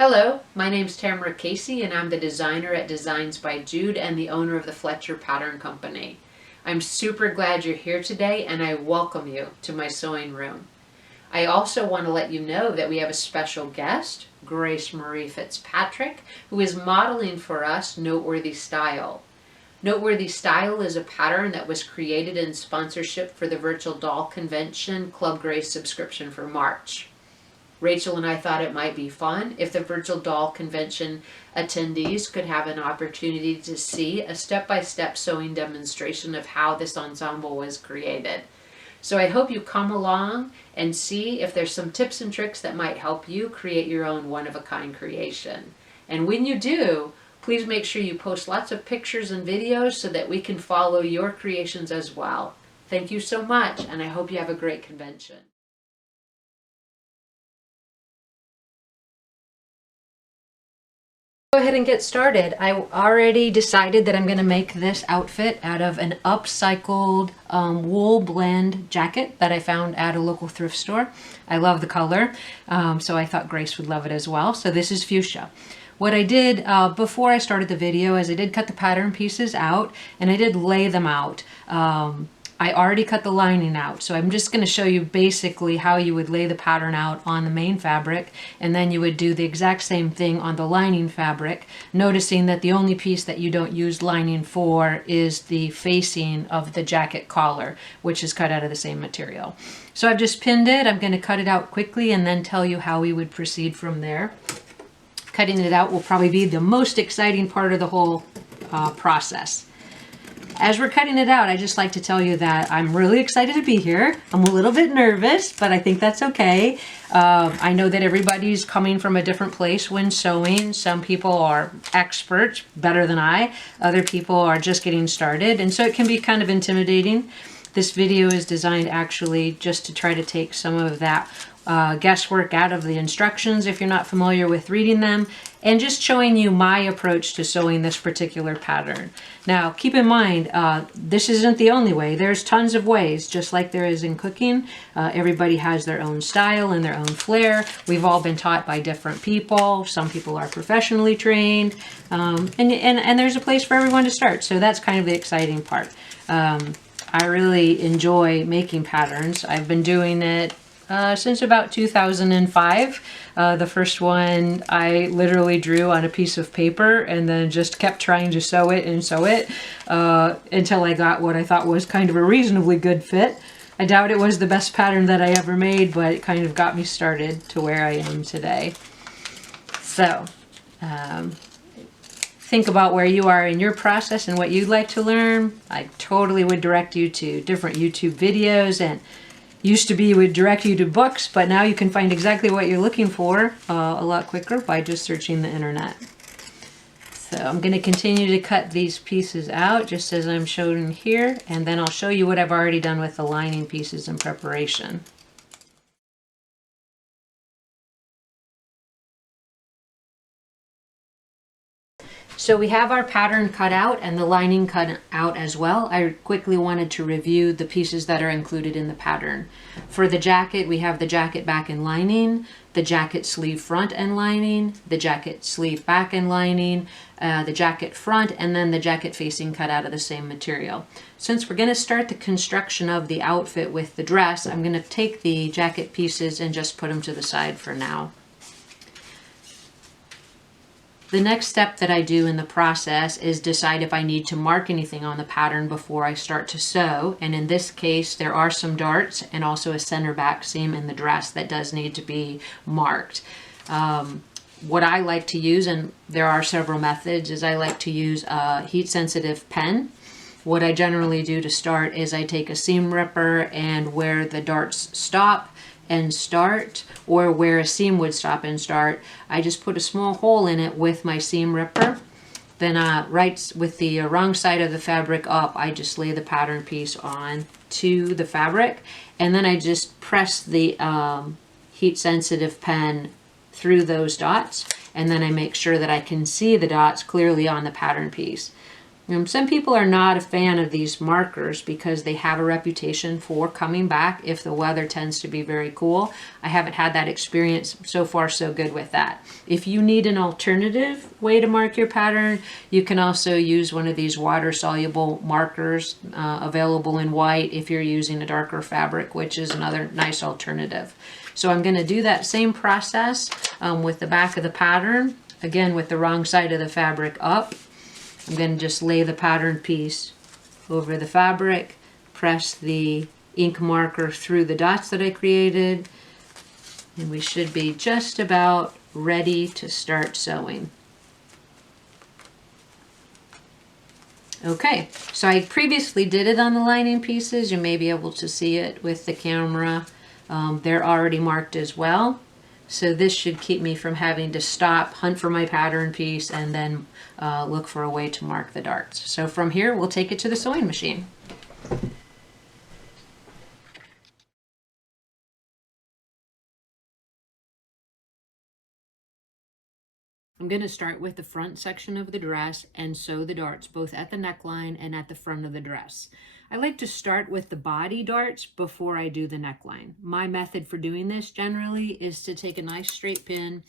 Hello, my name's Tamara and I'm the designer at Designs by Jude and the owner of the Fletcher Pattern Company. I'm super glad you're here today and I welcome you to my sewing room. I also want to let you know that we have a special guest, Grace Marie Fitzpatrick, who is modeling for us Noteworthy Style. Noteworthy Style is a pattern that was created in sponsorship for the Virtual Doll Convention Club Grace subscription for March. Rachel and I thought it might be fun if the Virtual Doll Convention attendees could have an opportunity to see a step-by-step sewing demonstration of how this ensemble was created. So I hope you come along and see if there's some tips and tricks that might help you create your own one-of-a-kind creation. And when you do, please make sure you post lots of pictures and videos so that we can follow your creations as well. Thank you so much, and I hope you have a great convention. Go ahead and get started. I already decided that I'm going to make this outfit out of an upcycled wool blend jacket that I found at a local thrift store. I love the color, so I thought Grace would love it as well. So this is fuchsia. What I did before I started the video is I did cut the pattern pieces out and I did lay them out. I already cut the lining out, so I'm just going to show you basically how you would lay the pattern out on the main fabric, and then you would do the exact same thing on the lining fabric, noticing that the only piece that you don't use lining for is the facing of the jacket collar, which is cut out of the same material. So I've just pinned it. I'm going to cut it out quickly and then tell you how we would proceed from there. Cutting it out will probably be the most exciting part of the whole process. As we're cutting it out, I just like to tell you that I'm really excited to be here. I'm a little bit nervous, but I think that's okay. I know that everybody's coming from a different place when sewing. Some people are experts, better than I. Other people are just getting started, and so it can be kind of intimidating. This video is designed actually just to try to take some of that guesswork out of the instructions if you're not familiar with reading them, and just showing you my approach to sewing this particular pattern. Now keep in mind, this isn't the only way. There's tons of ways, just like there is in cooking. Everybody has their own style and their own flair. We've all been taught by different people. Some people are professionally trained, and there's a place for everyone to start. So that's kind of the exciting part. I really enjoy making patterns. I've been doing it since about 2005. The first one I literally drew on a piece of paper and then just kept trying to sew it until I got what I thought was kind of a reasonably good fit. I doubt it was the best pattern that I ever made, but it kind of got me started to where I am today. So think about where you are in your process and what you'd like to learn. I totally would direct you to different YouTube videos, and used to be would direct you to books, but now you can find exactly what you're looking for a lot quicker by just searching the internet. So I'm going to continue to cut these pieces out just as I'm showing here, and then I'll show you what I've already done with the lining pieces in preparation. So we have our pattern cut out and the lining cut out as well. I quickly wanted to review the pieces that are included in the pattern. For the jacket, we have the jacket back and lining, the jacket sleeve front and lining, the jacket sleeve back and lining, the jacket front, and then the jacket facing cut out of the same material. Since we're going to start the construction of the outfit with the dress, I'm going to take the jacket pieces and just put them to the side for now. The next step that I do in the process is decide if I need to mark anything on the pattern before I start to sew. And in this case, there are some darts and also a center back seam in the dress that does need to be marked. What I like to use, and there are several methods, is I like to use a heat-sensitive pen. What I generally do to start is I take a seam ripper, and where the darts stop and start, or where a seam would stop and start, I just put a small hole in it with my seam ripper. Then right with the wrong side of the fabric up, I just lay the pattern piece on to the fabric, and then I just press the heat-sensitive pen through those dots, and then I make sure that I can see the dots clearly on the pattern piece. Some people are not a fan of these markers because they have a reputation for coming back if the weather tends to be very cool. I haven't had that experience. So far, so good with that. If you need an alternative way to mark your pattern, you can also use one of these water-soluble markers available in white if you're using a darker fabric, which is another nice alternative. So I'm going to do that same process with the back of the pattern, again with the wrong side of the fabric up. I'm going to just lay the pattern piece over the fabric, press the ink marker through the dots that I created, and we should be just about ready to start sewing. Okay, so I previously did it on the lining pieces. You may be able to see it with the camera. They're already marked as well. So this should keep me from having to stop, hunt for my pattern piece, and then look for a way to mark the darts. So from here, we'll take it to the sewing machine. I'm going to start with the front section of the dress and sew the darts both at the neckline and at the front of the dress. I like to start with the body darts before I do the neckline. My method for doing this generally is to take a nice straight pin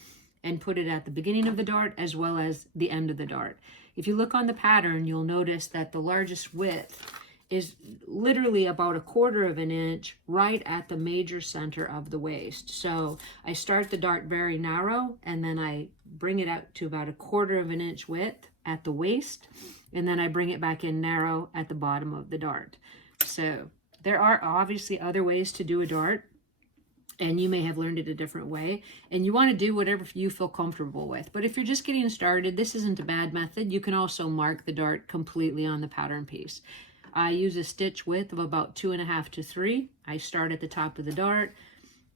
and put it at the beginning of the dart as well as the end of the dart. If you look on the pattern, you'll notice that the largest width is literally about 1/4 of an inch right at the major center of the waist. So I start the dart very narrow and then I bring it out to about 1/4 of an inch width at the waist, and then I bring it back in narrow at the bottom of the dart. So there are obviously other ways to do a dart, and you may have learned it a different way, and you want to do whatever you feel comfortable with. But if you're just getting started, this isn't a bad method. You can also mark the dart completely on the pattern piece. I use a stitch width of about 2.5 to 3. I start at the top of the dart,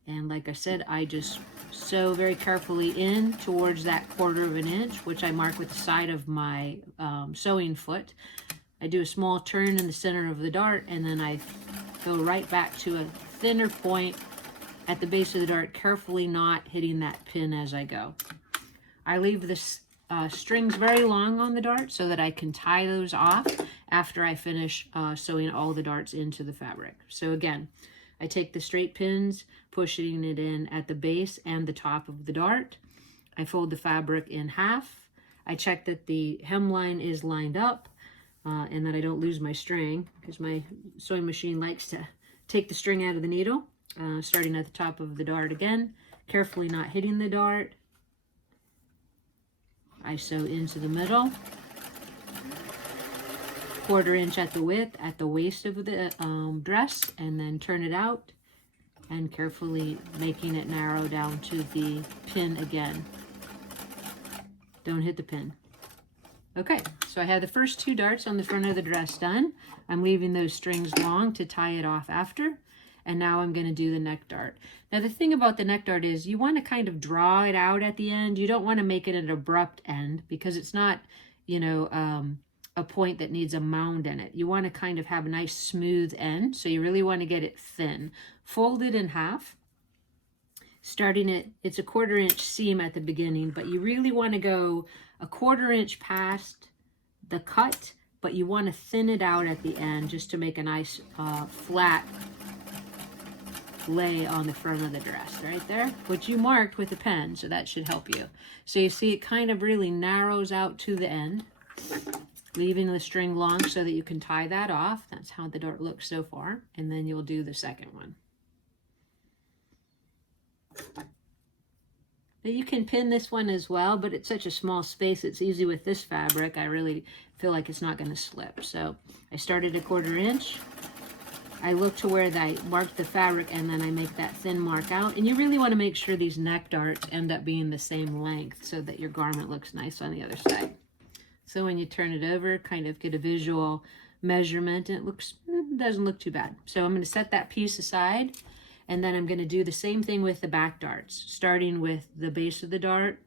and like I said, I just sew very carefully in towards that 1/4 of an inch, which I mark with the side of my sewing foot. I do a small turn in the center of the dart, and then I go right back to a thinner point at the base of the dart, carefully not hitting that pin as I go. I leave the strings very long on the dart so that I can tie those off after I finish sewing all the darts into the fabric. So again, I take the straight pins, pushing it in at the base and the top of the dart. I fold the fabric in half. I check that the hemline is lined up and that I don't lose my string, because my sewing machine likes to take the string out of the needle. Starting at the top of the dart again, carefully not hitting the dart. I sew into the middle, 1/4 inch at the width at the waist of the dress, and then turn it out and carefully making it narrow down to the pin again. Don't hit the pin. Okay, so I have the first 2 darts on the front of the dress done. I'm leaving those strings long to tie it off after. And now I'm going to do the neck dart. Now the thing about the neck dart is you want to kind of draw it out at the end. You don't want to make it an abrupt end, because it's not, you know, a point that needs a mound in it. You want to kind of have a nice smooth end. So you really want to get it thin. Fold it in half. Starting it, it's a 1/4 inch seam at the beginning, but you really want to go a 1/4 inch past the cut, but you want to thin it out at the end just to make a nice flat lay on the front of the dress right there, which you marked with a pen, so that should help you. So you see it kind of really narrows out to the end, leaving the string long so that you can tie that off. That's how the dart looks so far, and then you'll do the second one. Now you can pin this one as well, but it's such a small space, it's easy with this fabric. I really feel like it's not going to slip. So I started at 1/4 inch. I look to where I marked the fabric, and then I make that thin mark out. And you really want to make sure these neck darts end up being the same length so that your garment looks nice on the other side. So when you turn it over, kind of get a visual measurement, and it doesn't look too bad. So I'm going to set that piece aside, and then I'm going to do the same thing with the back darts, starting with the base of the dart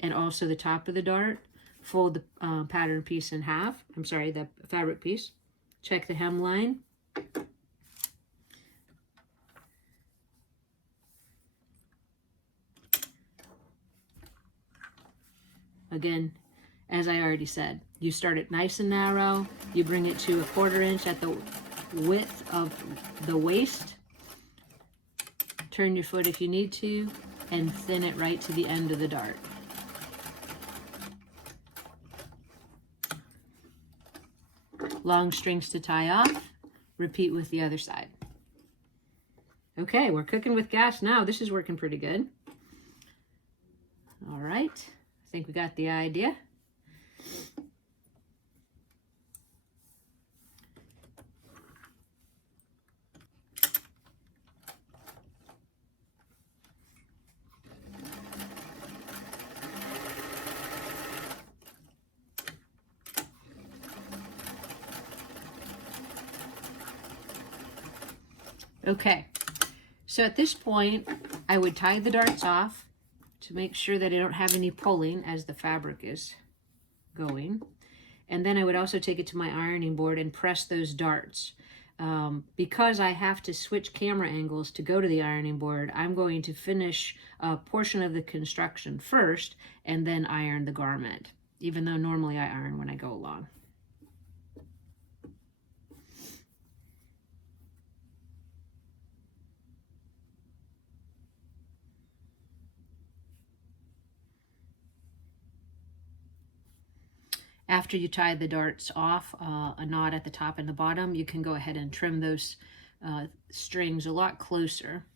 and also the top of the dart. Fold the pattern piece in half. I'm sorry, the fabric piece. Check the hemline. Again, as I already said. You start it nice and narrow, you bring it to 1/4 inch at the width of the waist, turn your foot if you need to, and thin it right to the end of the dart. Long strings to tie off, repeat with the other side. Okay, we're cooking with gas now. This is working pretty good. All right, I think we got the idea. Okay, so at this point, I would tie the darts off to make sure that I don't have any pulling as the fabric is going. And then I would also take it to my ironing board and press those darts. Because I have to switch camera angles to go to the ironing board, I'm going to finish a portion of the construction first and then iron the garment, even though normally I iron when I go along. After you tie the darts off, a knot at the top and the bottom, you can go ahead and trim those strings a lot closer.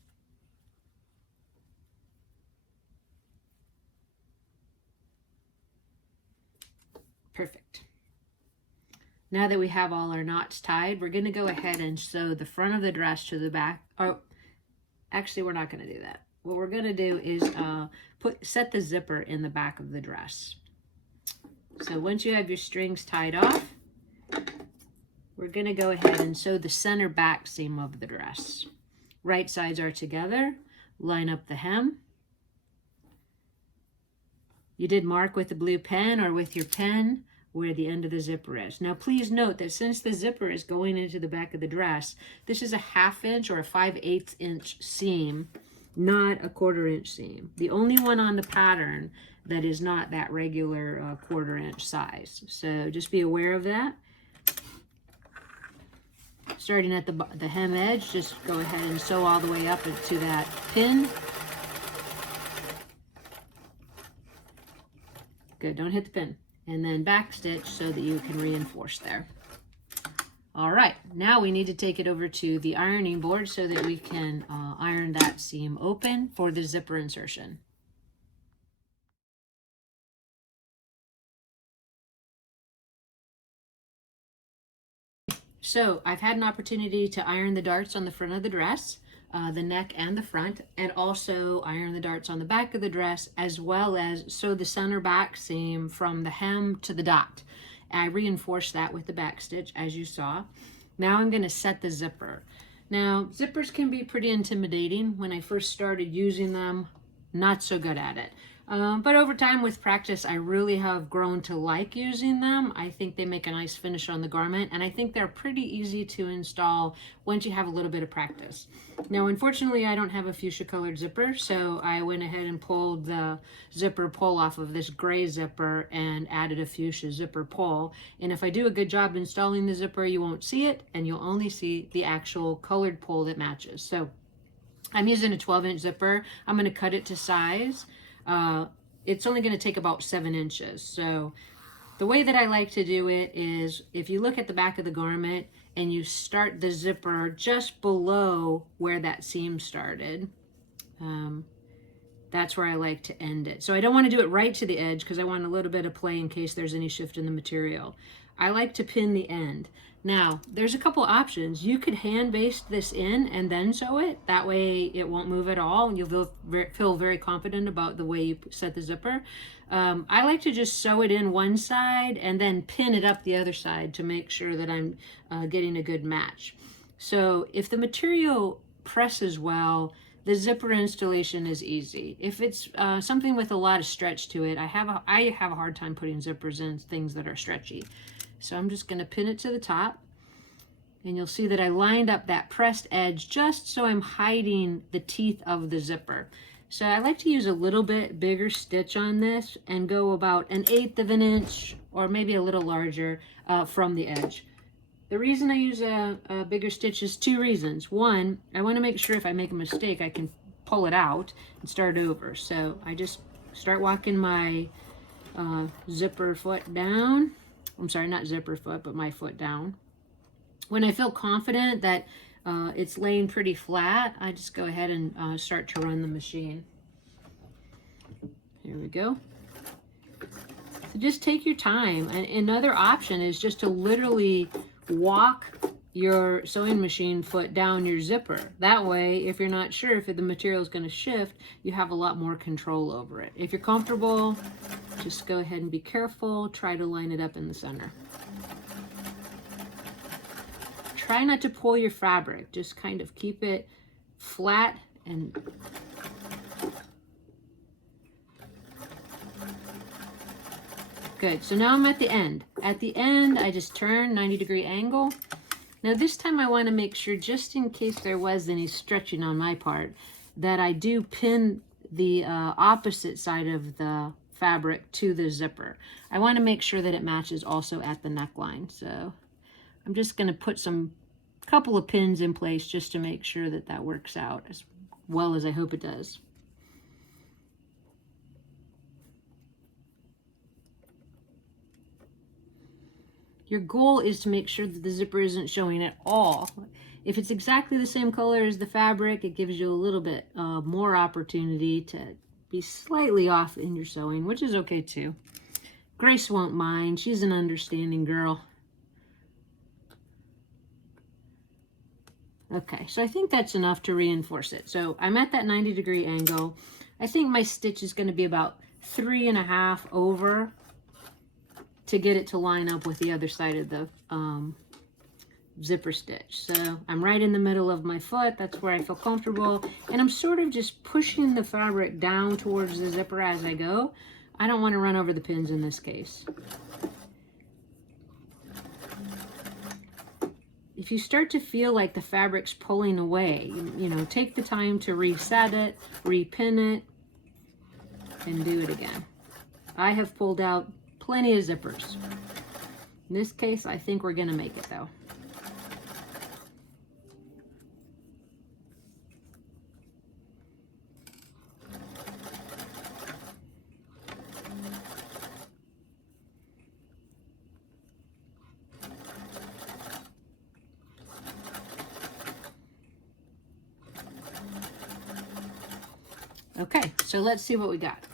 Perfect. Now that we have all our knots tied, we're going to go ahead and sew the front of the dress to the back. Oh, actually, we're not going to do that. What we're going to do is set the zipper in the back of the dress. So once you have your strings tied off, we're going to go ahead and sew the center back seam of the dress. Right sides are together. Line up the hem. You did mark with the blue pen or with your pen where the end of the zipper is. Now please note that since the zipper is going into the back of the dress, this is a 1/2 inch or a 5/8 inch seam, not a 1/4 inch seam. The only one on the pattern that is not that regular 1/4 inch size. So just be aware of that. Starting at the hem edge, just go ahead and sew all the way up into that pin. Good, don't hit the pin. And then back stitch so that you can reinforce there. All right, now we need to take it over to the ironing board so that we can iron that seam open for the zipper insertion. So I've had an opportunity to iron the darts on the front of the dress, the neck and the front, and also iron the darts on the back of the dress, as well as sew the center back seam from the hem to the dot. I reinforced that with the back stitch, as you saw. Now I'm going to set the zipper. Now, zippers can be pretty intimidating. When I first started using them, not so good at it. But over time with practice, I really have grown to like using them. I think they make a nice finish on the garment, and I think they're pretty easy to install once you have a little bit of practice. Now, unfortunately, I don't have a fuchsia colored zipper, so I went ahead and pulled the zipper pull off of this gray zipper and added a fuchsia zipper pull. And if I do a good job installing the zipper, you won't see it, and you'll only see the actual colored pull that matches. So I'm using a 12-inch zipper. I'm going to cut it to size. It's only going to take about 7 inches. So the way that I like to do it is if you look at the back of the garment and you start the zipper just below where that seam started, that's where I like to end it. So I don't want to do it right to the edge because I want a little bit of play in case there's any shift in the material. I like to pin the end. Now, there's a couple options. You could hand baste this in and then sew it. That way it won't move at all. You'll feel very confident about the way you set the zipper. I like to just sew it in one side and then pin it up the other side to make sure that I'm getting a good match. So if the material presses well, the zipper installation is easy. If it's something with a lot of stretch to it, I have a hard time putting zippers in things that are stretchy. So I'm just going to pin it to the top, and you'll see that I lined up that pressed edge just so I'm hiding the teeth of the zipper. So I like to use a little bit bigger stitch on this and go about 1/8 of an inch or maybe a little larger from the edge. The reason I use a bigger stitch is 2 reasons. One, I want to make sure if I make a mistake, I can pull it out and start over. So I just start walking my zipper foot down. I'm sorry, not zipper foot, but my foot down. When I feel confident that it's laying pretty flat, I just go ahead and start to run the machine. Here we go. So just take your time. And another option is just to literally walk your sewing machine foot down your zipper. That way, if you're not sure if the material is going to shift, you have a lot more control over it. If you're comfortable, just go ahead and be careful. Try to line it up in the center. Try not to pull your fabric. Just kind of keep it flat and good. So now I'm at the end. At the end, I just turn 90-degree angle. Now this time I want to make sure, just in case there was any stretching on my part, that I do pin the opposite side of the fabric to the zipper. I want to make sure that it matches also at the neckline. So I'm just going to put some couple of pins in place just to make sure that that works out as well as I hope it does. Your goal is to make sure that the zipper isn't showing at all. If it's exactly the same color as the fabric, it gives you a little bit more opportunity to be slightly off in your sewing, which is okay too. Grace won't mind. She's an understanding girl. Okay, so I think that's enough to reinforce it. So I'm at that 90-degree angle. I think my stitch is going to be about 3.5 over to get it to line up with the other side of the zipper stitch. So I'm right in the middle of my foot. That's where I feel comfortable. And I'm sort of just pushing the fabric down towards the zipper as I go. I don't want to run over the pins in this case. If you start to feel like the fabric's pulling away, you know, take the time to reset it, repin it, and do it again. I have pulled out plenty of zippers. In this case, I think we're going to make it though. Okay, so let's see what we got.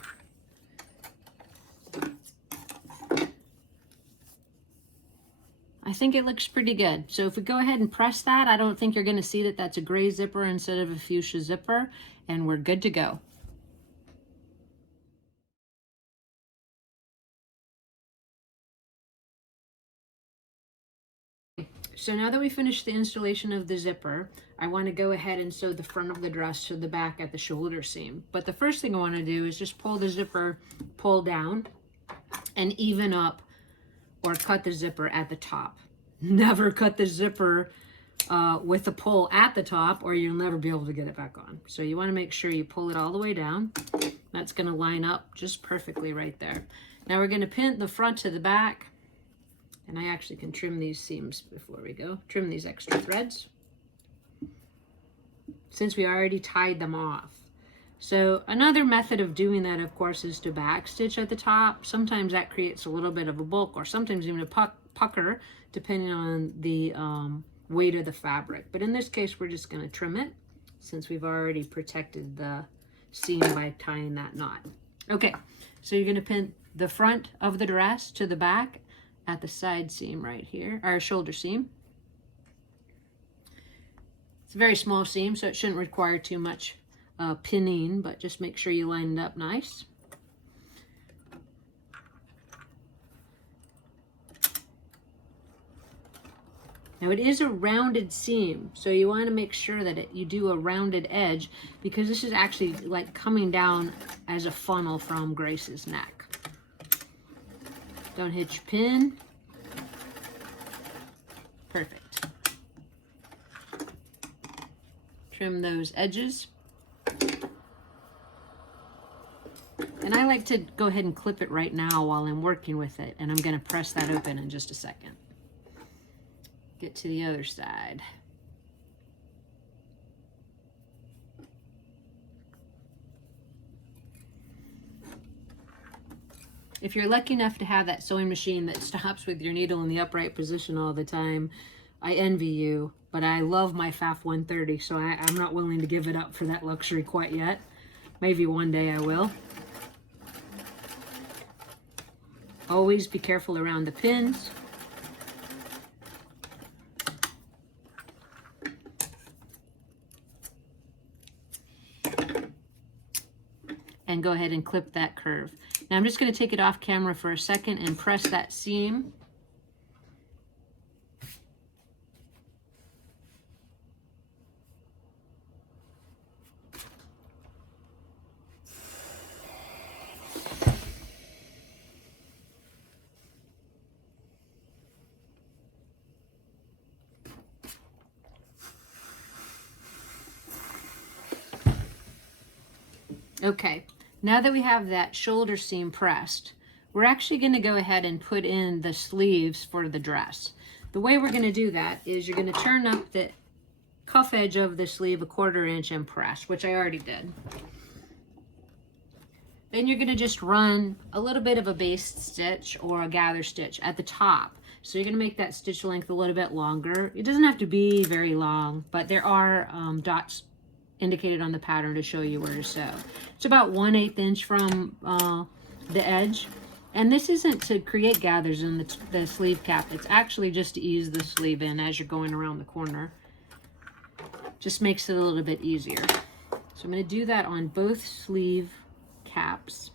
I think it looks pretty good. So if we go ahead and press that, I don't think you're going to see that that's a gray zipper instead of a fuchsia zipper, and we're good to go. So now that we finished the installation of the zipper, I want to go ahead and sew the front of the dress to the back at the shoulder seam. But the first thing I want to do is just pull the zipper, pull down, and even up or cut the zipper at the top. Never cut the zipper with a pull at the top, or you'll never be able to get it back on. So you want to make sure you pull it all the way down. That's going to line up just perfectly right there. Now we're going to pin the front to the back. And I actually can trim these seams before we go. Trim these extra threads, since we already tied them off. So another method of doing that, of course, is to back stitch at the top. Sometimes that creates a little bit of a bulk, or sometimes even a pucker, depending on the weight of the fabric. But in this case, we're just going to trim it, since we've already protected the seam by tying that knot. Okay, so you're going to pin the front of the dress to the back at the side seam right here, our shoulder seam. It's a very small seam, so it shouldn't require too much pinning, but just make sure you line it up nice. Now it is a rounded seam, so you want to make sure that you do a rounded edge, because this is actually like coming down as a funnel from Grace's neck. Don't hit your pin. Perfect. Trim those edges. And I like to go ahead and clip it right now while I'm working with it. And I'm going to press that open in just a second. Get to the other side. If you're lucky enough to have that sewing machine that stops with your needle in the upright position all the time, I envy you. But I love my FAF 130, so I'm not willing to give it up for that luxury quite yet. Maybe one day I will. Always be careful around the pins. And go ahead and clip that curve. Now I'm just going to take it off camera for a second and press that seam. Okay, now that we have that shoulder seam pressed, we're actually going to go ahead and put in the sleeves for the dress. The way we're going to do that is you're going to turn up the cuff edge of the sleeve 1/4 inch and press, which I already did. Then you're going to just run a little bit of a baste stitch or a gather stitch at the top. So you're going to make that stitch length a little bit longer. It doesn't have to be very long, but there are dots indicated on the pattern to show you where to sew. It's about 1/8 inch from the edge. And this isn't to create gathers in the sleeve cap. It's actually just to ease the sleeve in as you're going around the corner. Just makes it a little bit easier. So I'm going to do that on both sleeve caps.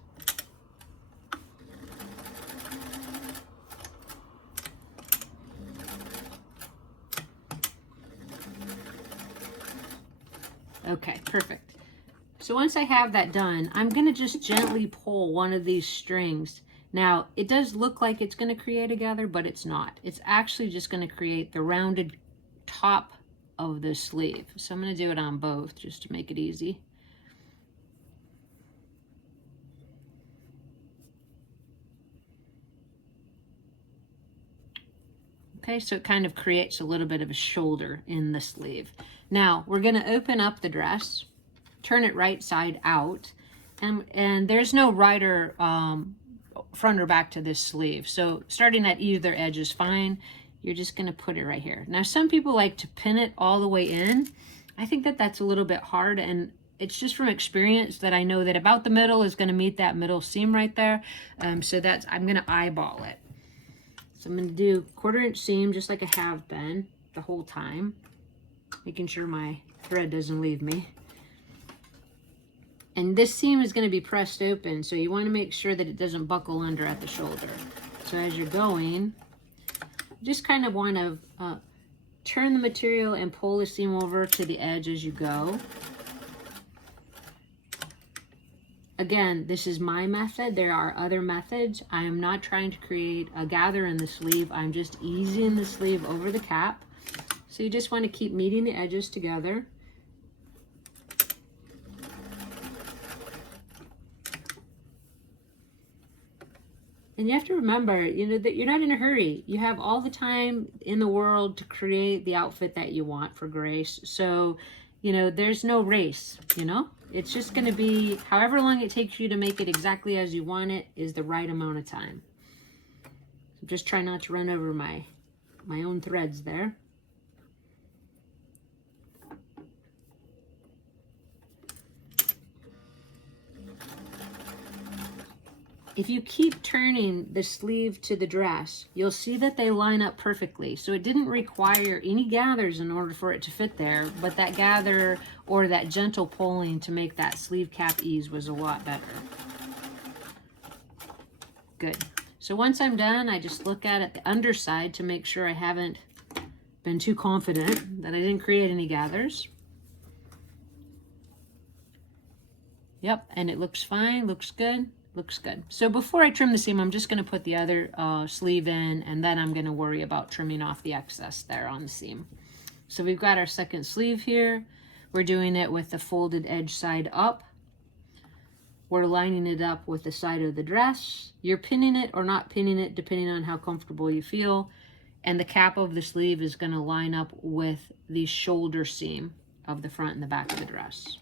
Okay, perfect. So once I have that done, I'm going to just gently pull one of these strings. Now, it does look like it's going to create a gather, but it's not. It's actually just going to create the rounded top of the sleeve. So I'm going to do it on both just to make it easy. Okay, so it kind of creates a little bit of a shoulder in the sleeve. Now, we're going to open up the dress, turn it right side out, and there's no right or front or back to this sleeve. So starting at either edge is fine. You're just going to put it right here. Now, some people like to pin it all the way in. I think that that's a little bit hard, and it's just from experience that I know that about the middle is going to meet that middle seam right there. So that's, I'm going to eyeball it. So I'm going to do 1/4 inch seam just like I have been the whole time, making sure my thread doesn't leave me. And this seam is going to be pressed open, so you want to make sure that it doesn't buckle under at the shoulder. So as you're going, you just kind of want to turn the material and pull the seam over to the edge as you go. Again, this is my method. There are other methods. I am not trying to create a gather in the sleeve. I'm just easing the sleeve over the cap. So you just want to keep meeting the edges together. And you have to remember, you know, that you're not in a hurry. You have all the time in the world to create the outfit that you want for Grace. So, you know, there's no race, you know? It's just going to be however long it takes you to make it exactly as you want it is the right amount of time. So just try not to run over my own threads there. If you keep turning the sleeve to the dress, you'll see that they line up perfectly. So it didn't require any gathers in order for it to fit there, but that gather or that gentle pulling to make that sleeve cap ease was a lot better. Good. So once I'm done, I just look at the underside to make sure I haven't been too confident that I didn't create any gathers. Yep, and it looks fine, looks good. Looks good. So before I trim the seam, I'm just going to put the other sleeve in, and then I'm going to worry about trimming off the excess there on the seam. So we've got our second sleeve here. We're doing it with the folded edge side up. we're lining it up with the side of the dress. You're pinning it or not pinning it depending on how comfortable you feel. And the cap of the sleeve is going to line up with the shoulder seam of the front and the back of the dress.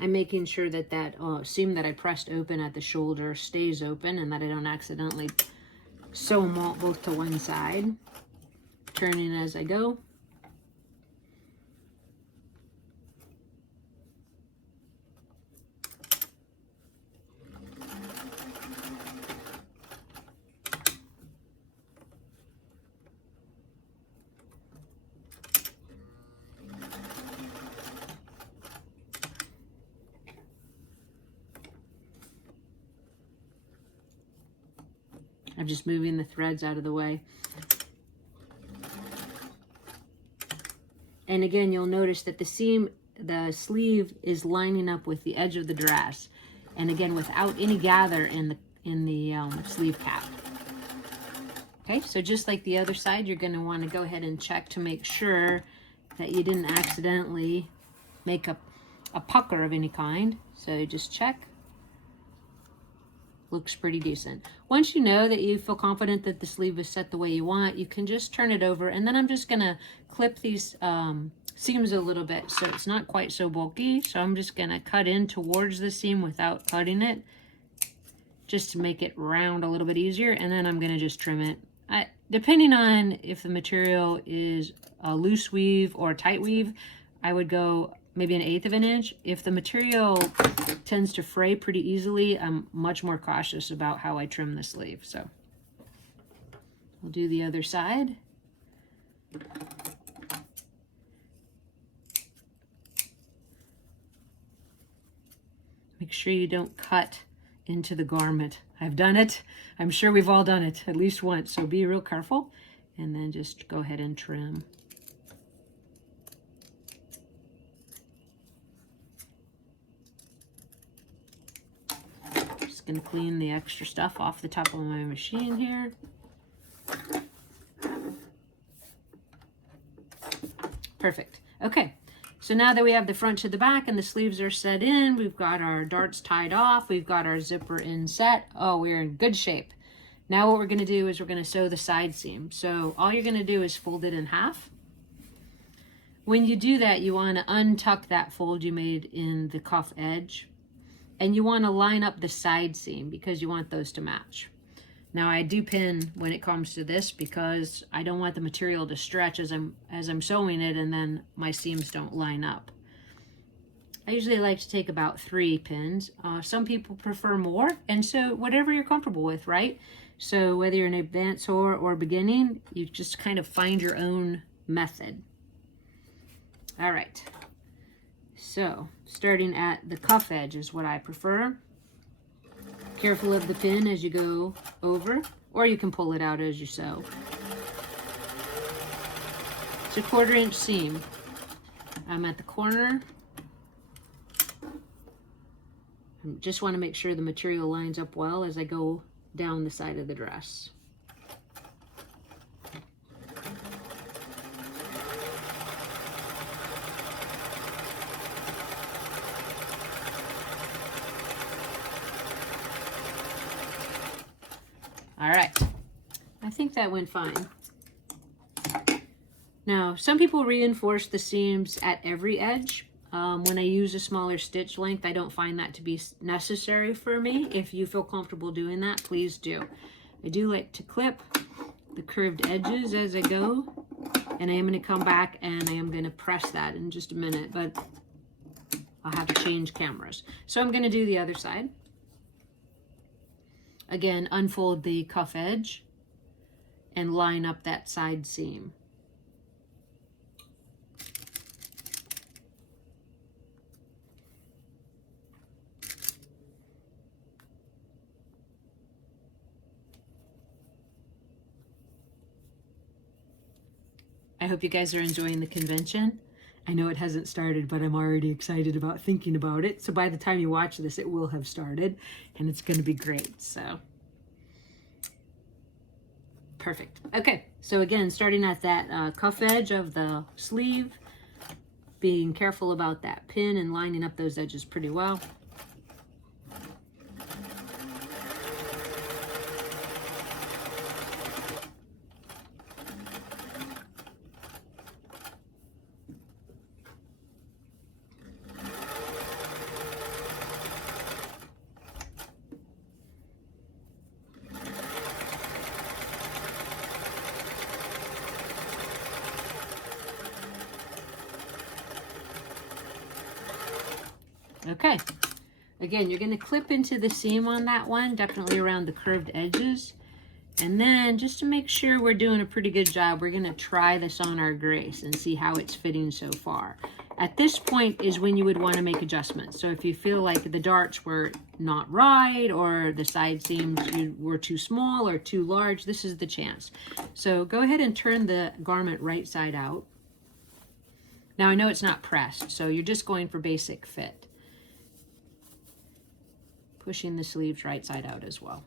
I'm making sure that that seam that I pressed open at the shoulder stays open and that I don't accidentally sew them all both to one side. Turning as I go. I'm just moving the threads out of the way. And again, you'll notice that the sleeve is lining up with the edge of the dress. And again, without any gather in the sleeve cap. Okay, so just like the other side, you're going to want to go ahead and check to make sure that you didn't accidentally make a pucker of any kind. So just check. Looks pretty decent. Once you know that you feel confident that the sleeve is set the way you want, you can just turn it over, and then I'm just gonna clip these seams a little bit so it's not quite so bulky. So I'm just gonna cut in towards the seam without cutting it, just to make it round a little bit easier, and then I'm gonna just trim it. Depending on if the material is a loose weave or tight weave, I would go maybe 1/8 of an inch. If the material tends to fray pretty easily, I'm much more cautious about how I trim the sleeve. So we'll do the other side. Make sure you don't cut into the garment. I've done it. I'm sure we've all done it at least once. So be real careful, and then just go ahead and trim. Going to clean the extra stuff off the top of my machine here. Perfect. Okay, so now that we have the front to the back and the sleeves are set in, we've got our darts tied off, we've got our zipper inset. Oh, we're in good shape. Now what we're going to do is we're going to sew the side seam. So all you're going to do is fold it in half. When you do that, you want to untuck that fold you made in the cuff edge. And you want to line up the side seam because you want those to match. Now I do pin when it comes to this because I don't want the material to stretch as I'm sewing it and then my seams don't line up. I usually like to take about 3 pins. Some people prefer more, and so whatever you're comfortable with, right? So whether you're an advanced sewer or beginning, you just kind of find your own method. All right. So, starting at the cuff edge is what I prefer. Careful of the pin as you go over, or you can pull it out as you sew. It's a 1/4 inch seam. I'm at the corner. I just want to make sure the material lines up well as I go down the side of the dress. All right, I think that went fine. Now, some people reinforce the seams at every edge. When I use a smaller stitch length, I don't find that to be necessary for me. If you feel comfortable doing that, please do. I do like to clip the curved edges as I go, and I am going to come back and I am going to press that in just a minute, but I'll have to change cameras. So I'm going to do the other side. Again, unfold the cuff edge and line up that side seam. I hope you guys are enjoying the convention. I know it hasn't started, but I'm already excited about thinking about it. So by the time you watch this, it will have started and it's going to be great. So perfect. Okay, so again, starting at that cuff edge of the sleeve, being careful about that pin and lining up those edges pretty well. Okay, again, you're going to clip into the seam on that one, definitely around the curved edges. And then just to make sure we're doing a pretty good job, we're going to try this on our Grace and see how it's fitting so far. At this point is when you would want to make adjustments. So if you feel like the darts were not right, or the side seams were too small or too large, this is the chance. So go ahead and turn the garment right side out. Now I know it's not pressed, so you're just going for basic fit. Pushing the sleeves right side out as well.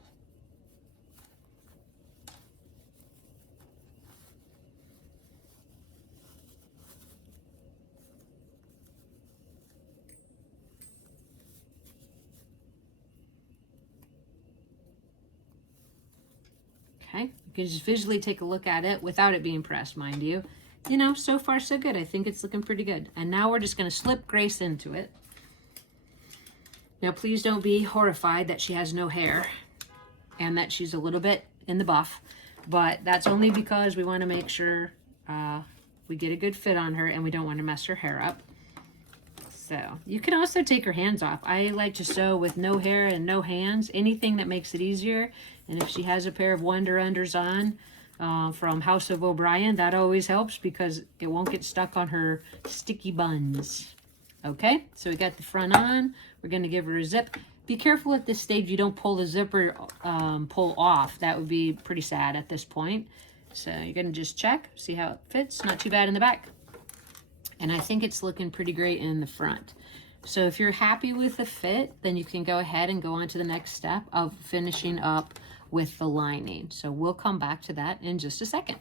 Okay, you can just visually take a look at it without it being pressed, mind you. You know, so far so good. I think it's looking pretty good. And now we're just going to slip Grace into it. Now, please don't be horrified that she has no hair and that she's a little bit in the buff, but that's only because we want to make sure we get a good fit on her and we don't want to mess her hair up. So you can also take her hands off. I like to sew with no hair and no hands, anything that makes it easier. And if she has a pair of Wonder Unders on from House of O'Brien, that always helps because it won't get stuck on her sticky buns. Okay, so we got the front on. We're going to give her a zip. Be careful at this stage you don't pull the zipper pull off. That would be pretty sad at this point. So you're going to just check, see how it fits. Not too bad in the back. And I think it's looking pretty great in the front. So if you're happy with the fit, then you can go ahead and go on to the next step of finishing up with the lining. So we'll come back to that in just a second.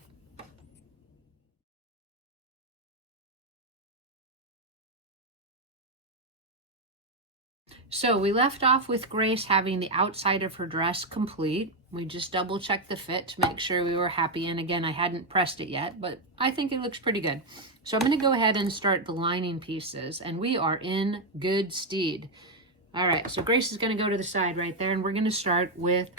So we left off with Grace having the outside of her dress complete. We just double checked the fit to make sure we were happy. And again, I hadn't pressed it yet, but I think it looks pretty good. So I'm going to go ahead and start the lining pieces, and we are in good stead. All right, so Grace is going to go to the side right there, and we're going to start with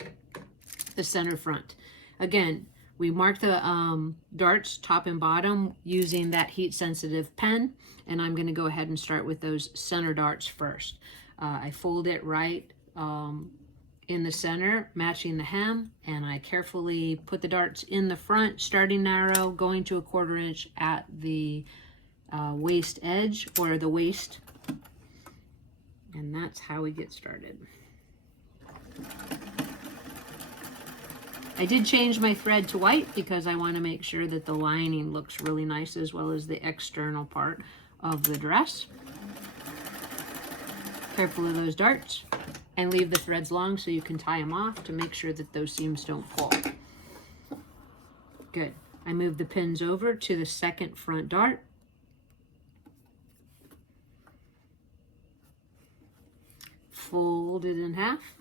the center front. Again, we mark the darts top and bottom using that heat sensitive pen, and I'm going to go ahead and start with those center darts first. I fold it right in the center, matching the hem, and I carefully put the darts in the front, starting narrow, going to a 1/4 inch at the waist edge or the waist, and that's how we get started. I did change my thread to white because I want to make sure that the lining looks really nice as well as the external part of the dress. Careful of those darts, and leave the threads long so you can tie them off to make sure that those seams don't pull. Good. I move the pins over to the second front dart. Fold it in half.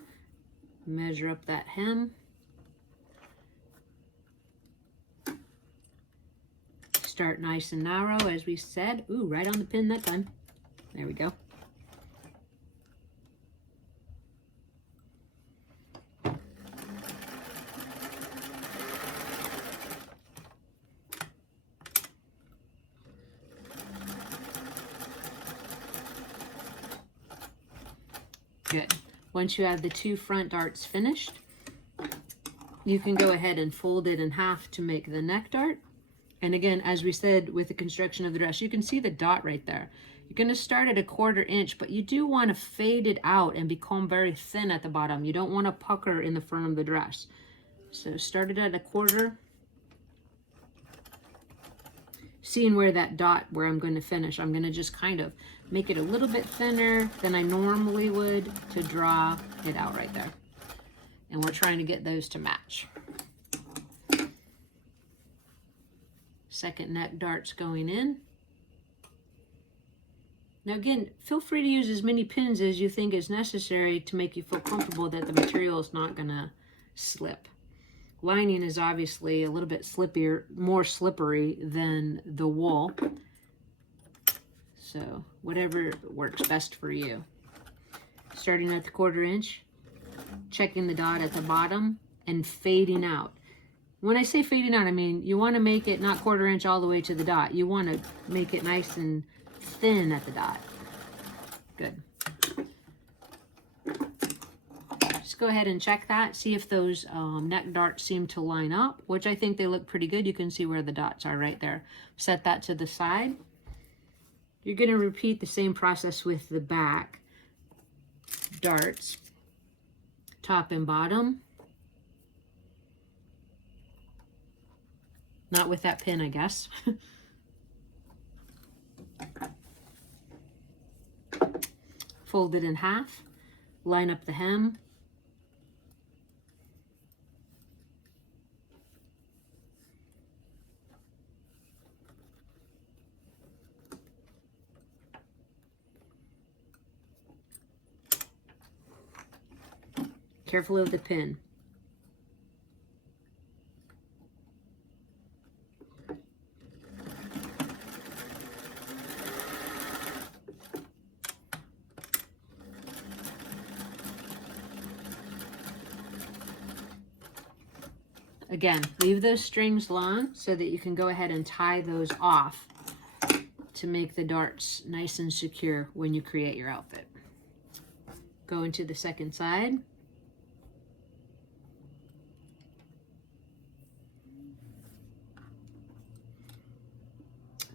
Measure up that hem. Start nice and narrow, as we said. Ooh, right on the pin that time. There we go. Good. Once you have the 2 front darts finished, you can go ahead and fold it in half to make the neck dart. And again, as we said with the construction of the dress, you can see the dot right there. You're going to start at a 1/4 inch, but you do want to fade it out and become very thin at the bottom. You don't want to pucker in the front of the dress. So start it at a 1/4. seeing where that dot where I'm going to finish, I'm going to just kind of make it a little bit thinner than I normally would to draw it out right there. And we're trying to get those to match. Second neck darts going in. Now again, feel free to use as many pins as you think is necessary to make you feel comfortable that the material is not going to slip. Lining is obviously a little bit slippier, more slippery than the wool. So whatever works best for you. Starting at the 1/4 inch, checking the dot at the bottom and fading out. When I say fading out, I mean you want to make it not 1/4 inch all the way to the dot. You want to make it nice and thin at the dot. Good. Just go ahead and check that. See if those neck darts seem to line up, which I think they look pretty good. You can see where the dots are right there. Set that to the side. You're going to repeat the same process with the back darts, top and bottom. Not with that pin, I guess. Fold it in half, line up the hem. Careful of the pin. Again, leave those strings long so that you can go ahead and tie those off to make the darts nice and secure when you create your outfit. Go into the second side.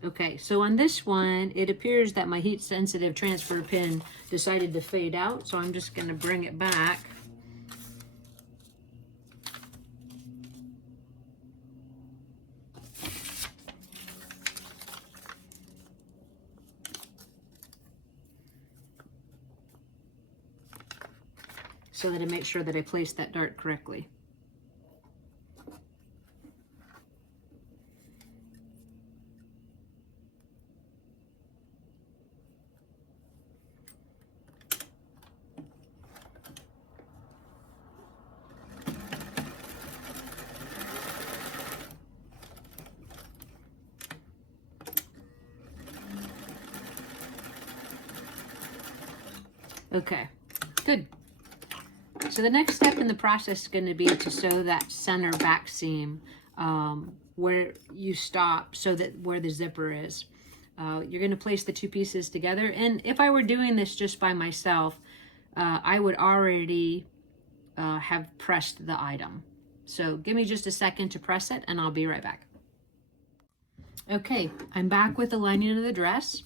Okay, so on this one, it appears that my heat-sensitive transfer pin decided to fade out, so I'm just going to bring it back. So that I make sure that I place that dart correctly. Okay, good. So the next step in the process is going to be to sew that center back seam where you stop, so that where the zipper is. You're going to place the two pieces together. And if I were doing this just by myself, I would already have pressed the item. So give me just a second to press it and I'll be right back. Okay, I'm back with the lining of the dress.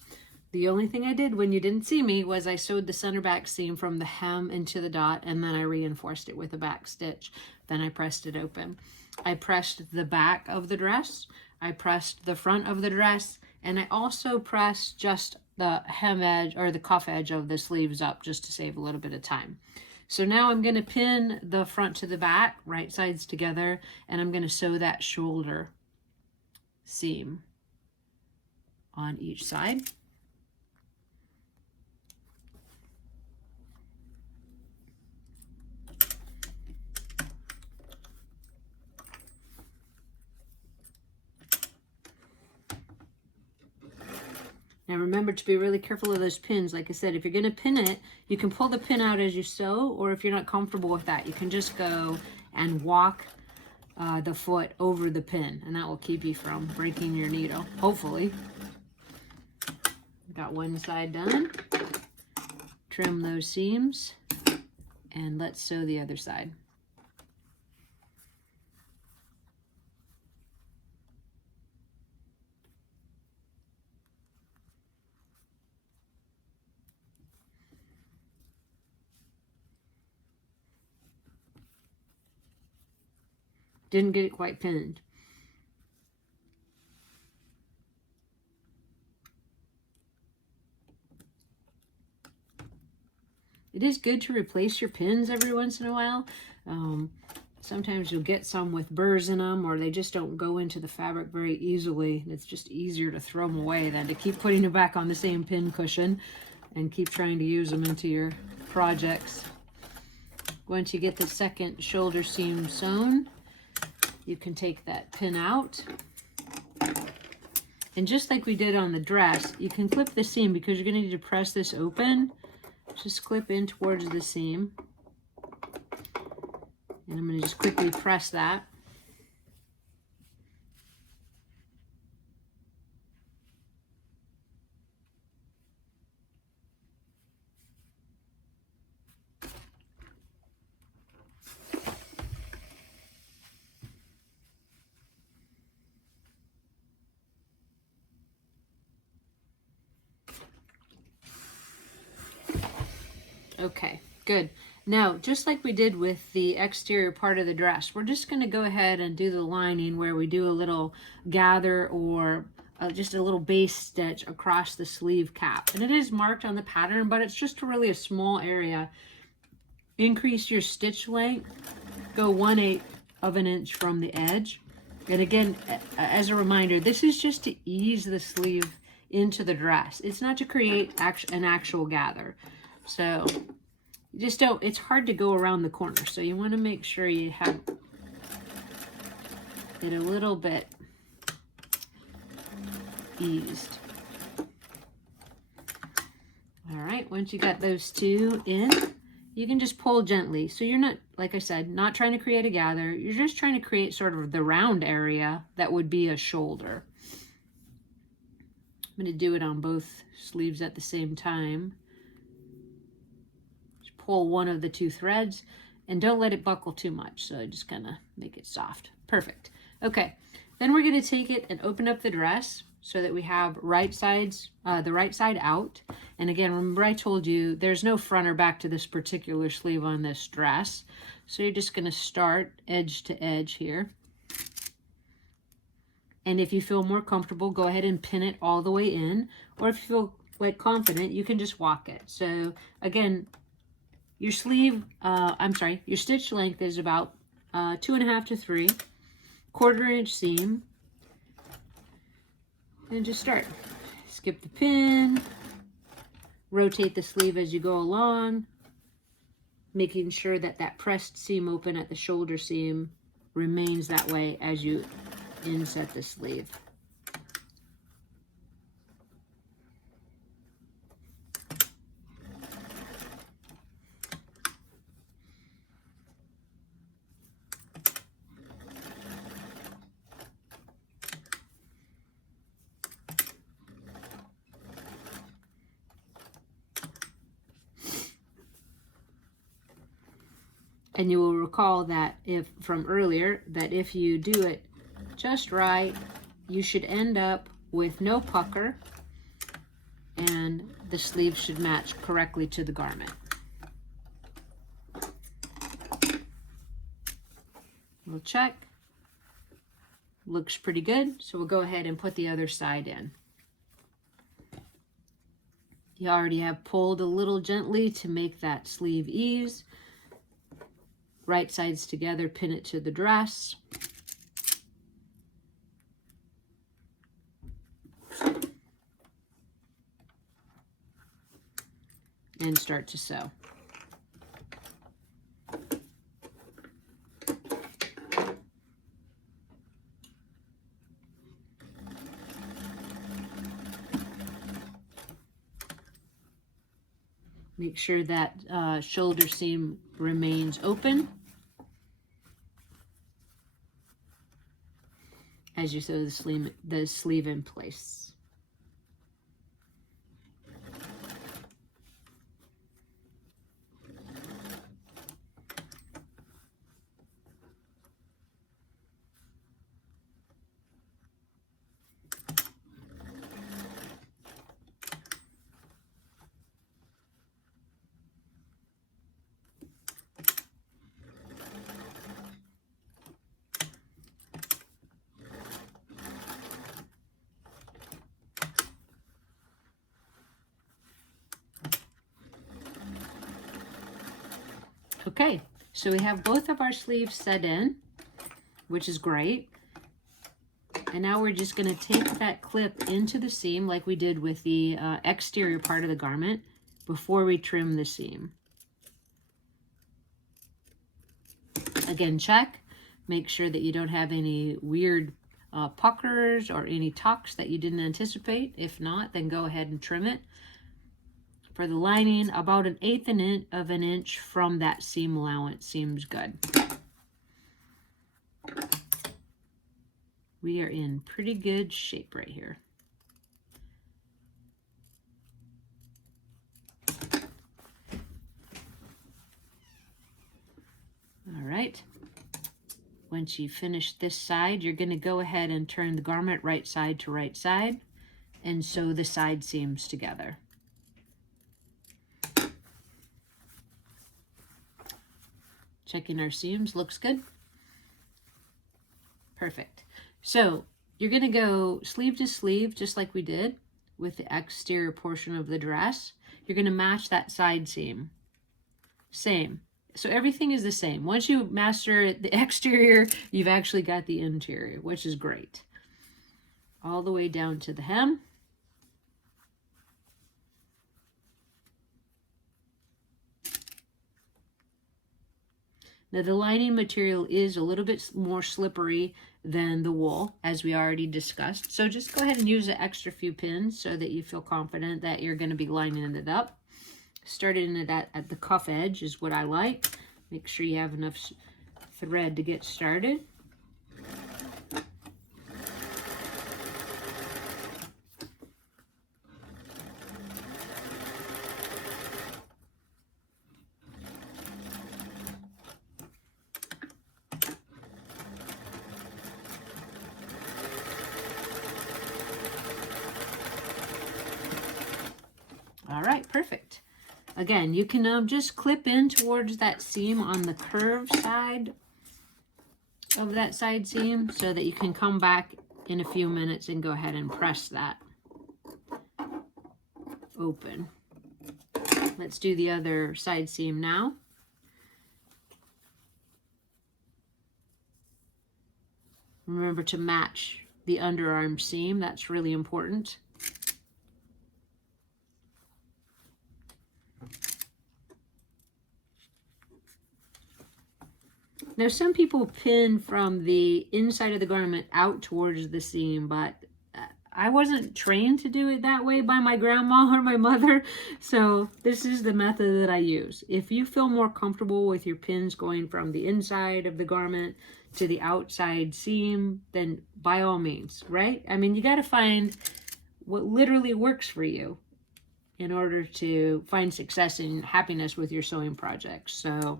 The only thing I did when you didn't see me was I sewed the center back seam from the hem into the dot, and then I reinforced it with a back stitch. Then I pressed it open. I pressed the back of the dress, I pressed the front of the dress, and I also pressed just the hem edge or the cuff edge of the sleeves up just to save a little bit of time. So now I'm going to pin the front to the back, right sides together, and I'm going to sew that shoulder seam on each side. Now remember to be really careful of those pins. Like I said, if you're going to pin it, you can pull the pin out as you sew, or if you're not comfortable with that, you can just go and walk the foot over the pin, and that will keep you from breaking your needle, hopefully. Got one side done. Trim those seams, and let's sew the other side. Didn't get it quite pinned. it is good to replace your pins every once in a while. Sometimes you'll get some with burrs in them, or they just don't go into the fabric very easily. It's just easier to throw them away than to keep putting them back on the same pin cushion and keep trying to use them into your projects. Once you get the second shoulder seam sewn, you can take that pin out. And just like we did on the dress, you can clip the seam because you're going to need to press this open. Just clip in towards the seam. And I'm going to just quickly press that. Okay, good. Now, just like we did with the exterior part of the dress, we're just going to go ahead and do the lining where we do a little gather or just a little base stitch across the sleeve cap. And it is marked on the pattern, but it's just really a small area. Increase your stitch length, go 1/8 of an inch from the edge. And again, as a reminder, this is just to ease the sleeve into the dress. It's not to create an actual gather. So just don't, it's hard to go around the corner. So you want to make sure you have it a little bit eased. All right, once you got those two in, you can just pull gently. So you're not, like I said, not trying to create a gather. You're just trying to create sort of the round area that would be a shoulder. I'm going to do it on both sleeves at the same time. Pull one of the two threads and don't let it buckle too much. So just kind of make it soft. Perfect. Okay. Then we're going to take it and open up the dress so that we have right sides, the right side out. And again, remember I told you there's no front or back to this particular sleeve on this dress. So you're just going to start edge to edge here. And if you feel more comfortable, go ahead and pin it all the way in. Or if you feel like confident, you can just walk it. So again, your sleeve, your stitch length is about 2.5 to 3, 1/4 inch seam. And just start. Skip the pin, rotate the sleeve as you go along, making sure that that pressed seam open at the shoulder seam remains that way as you inset the sleeve. And you will recall that from earlier, that if you do it just right, you should end up with no pucker and the sleeve should match correctly to the garment. We'll check. Looks pretty good, so we'll go ahead and put the other side in. You already have pulled a little gently to make that sleeve ease. Right sides together, pin it to the dress. And start to sew. Make sure that shoulder seam remains open as you sew the sleeve in place. Okay, so we have both of our sleeves set in, which is great. And now we're just going to take that clip into the seam like we did with the exterior part of the garment before we trim the seam. Again, check. Make sure that you don't have any weird puckers or any tucks that you didn't anticipate. If not, then go ahead and trim it. For the lining, about 1/8 of an inch from that seam allowance seems good. We are in pretty good shape right here. All right. Once you finish this side, you're going to go ahead and turn the garment right side to right side and sew the side seams together. Checking our seams, looks good. Perfect. So you're going to go sleeve to sleeve just like we did with the exterior portion of the dress. You're going to match that side seam. Same. So everything is the same. Once you master the exterior, you've actually got the interior, which is great. All the way down to the hem. Now the lining material is a little bit more slippery than the wool, as we already discussed. So just go ahead and use an extra few pins so that you feel confident that you're going to be lining it up. Starting it at the cuff edge is what I like. Make sure you have enough thread to get started. All right, perfect. Again, you can just clip in towards that seam on the curved side of that side seam so that you can come back in a few minutes and go ahead and press that open. Let's do the other side seam now. Remember to match the underarm seam. That's really important. Now, some people pin from the inside of the garment out towards the seam, but I wasn't trained to do it that way by my grandma or my mother, so this is the method that I use. If you feel more comfortable with your pins going from the inside of the garment to the outside seam, then by all means, right? I mean, you got to find what literally works for you in order to find success and happiness with your sewing projects. So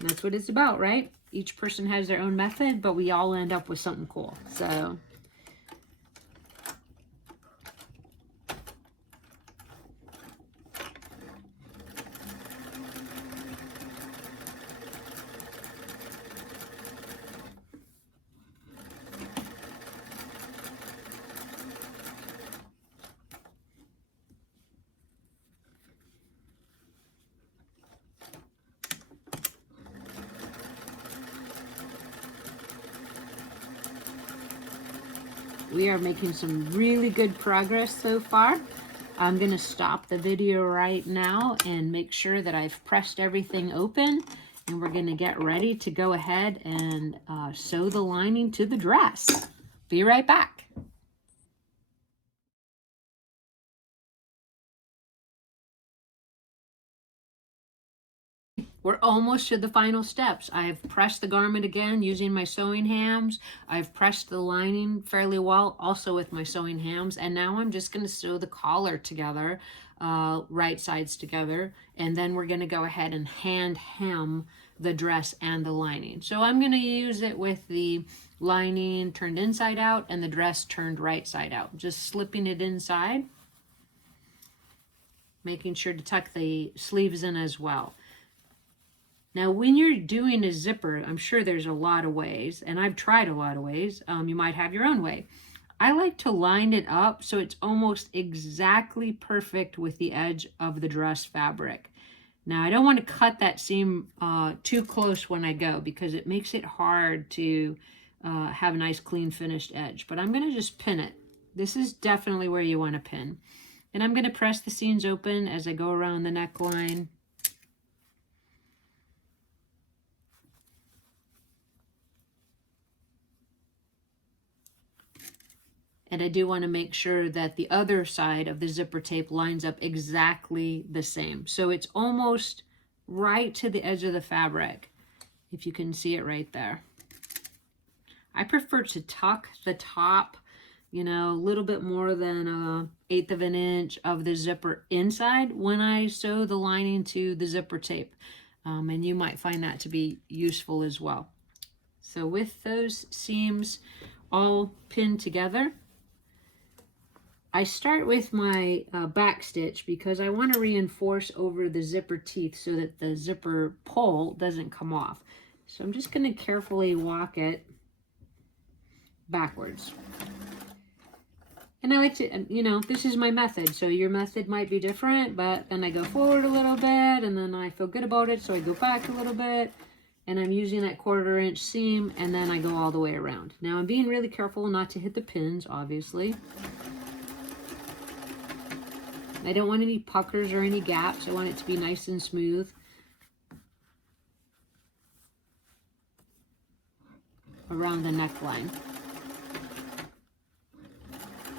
that's what it's about, right? Each person has their own method, but we all end up with something cool. So we are making some really good progress so far. I'm going to stop the video right now and make sure that I've pressed everything open, and we're going to get ready to go ahead and sew the lining to the dress. Be right back. We're almost to the final steps. I've pressed the garment again using my sewing hams. I've pressed the lining fairly well also with my sewing hams. And now I'm just going to sew the collar together, right sides together. And then we're going to go ahead and hand hem the dress and the lining. So I'm going to use it with the lining turned inside out and the dress turned right side out. Just slipping it inside. Making sure to tuck the sleeves in as well. Now, when you're doing a zipper, I'm sure there's a lot of ways, and I've tried a lot of ways. You might have your own way. I like to line it up so it's almost exactly perfect with the edge of the dress fabric. Now I don't want to cut that seam too close when I go, because it makes it hard to have a nice clean finished edge. But I'm going to just pin it. This is definitely where you want to pin. And I'm going to press the seams open as I go around the neckline. And I do want to make sure that the other side of the zipper tape lines up exactly the same. So it's almost right to the edge of the fabric, if you can see it right there. I prefer to tuck the top, you know, a little bit more than 1/8 of an inch of the zipper inside when I sew the lining to the zipper tape. And you might find that to be useful as well. So with those seams all pinned together, I start with my back stitch because I want to reinforce over the zipper teeth so that the zipper pull doesn't come off. So I'm just going to carefully walk it backwards. And I like to, you know, this is my method. So your method might be different, but then I go forward a little bit and then I feel good about it. So I go back a little bit and I'm using that 1/4 inch seam and then I go all the way around. Now I'm being really careful not to hit the pins, obviously. I don't want any puckers or any gaps. I want it to be nice and smooth. Around the neckline.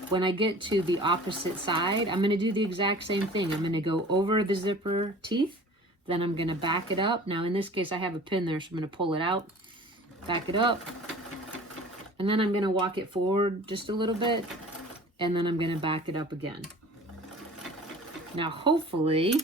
When I get to the opposite side, I'm going to do the exact same thing. I'm going to go over the zipper teeth, then I'm going to back it up. Now in this case I have a pin there, so I'm going to pull it out, back it up, and then I'm going to walk it forward just a little bit, and then I'm going to back it up again. Now hopefully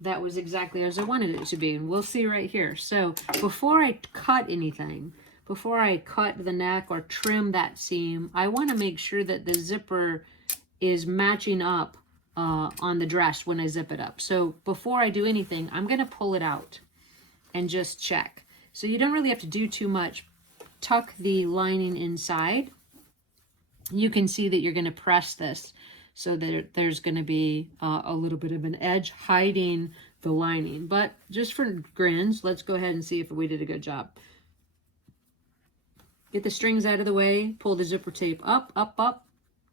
that was exactly as I wanted it to be, and we'll see right here. So before I cut anything, before I cut the neck or trim that seam, I want to make sure that the zipper is matching up on the dress when I zip it up. So before I do anything, I'm going to pull it out and just check. So you don't really have to do too much. Tuck the lining inside. You can see that you're going to press this so that there's going to be a little bit of an edge hiding the lining. But just for grins, let's go ahead and see if we did a good job. Get the strings out of the way, pull the zipper tape up, up, up.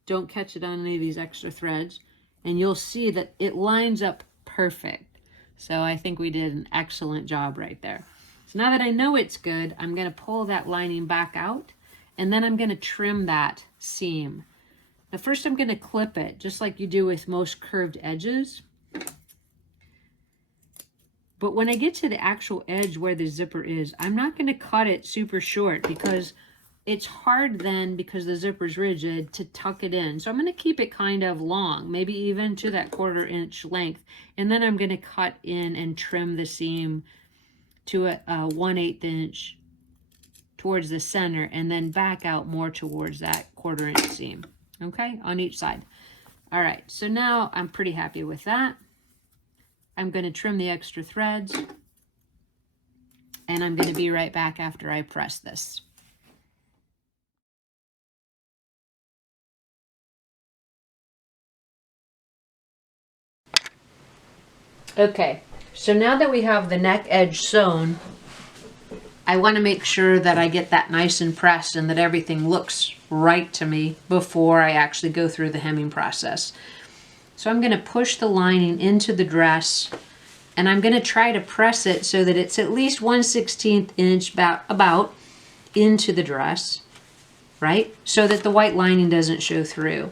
Don't catch it on any of these extra threads. And you'll see that it lines up perfect. So I think we did an excellent job right there. So now that I know it's good, I'm going to pull that lining back out, and then I'm going to trim that seam. Now first I'm going to clip it, just like you do with most curved edges. But when I get to the actual edge where the zipper is, I'm not going to cut it super short because it's hard then, because the zipper's rigid, to tuck it in. So I'm going to keep it kind of long, maybe even to that 1/4 inch length. And then I'm going to cut in and trim the seam to a 1/8 inch towards the center, and then back out more towards that 1/4 inch seam. Okay, on each side. All right, so now I'm pretty happy with that. I'm going to trim the extra threads, and I'm going to be right back after I press this. Okay, so now that we have the neck edge sewn, I want to make sure that I get that nice and pressed and that everything looks right to me before I actually go through the hemming process. So I'm going to push the lining into the dress, and I'm going to try to press it so that it's at least 1/16 inch about into the dress, right? So that the white lining doesn't show through.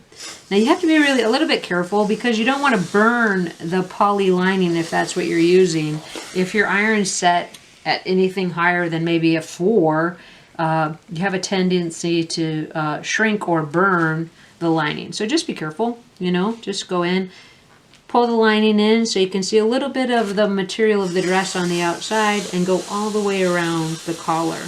Now you have to be really a little bit careful because you don't want to burn the poly lining if that's what you're using. If your iron's set at anything higher than maybe a 4, you have a tendency to shrink or burn the lining. So just be careful, you know, just go in, pull the lining in so you can see a little bit of the material of the dress on the outside, and go all the way around the collar.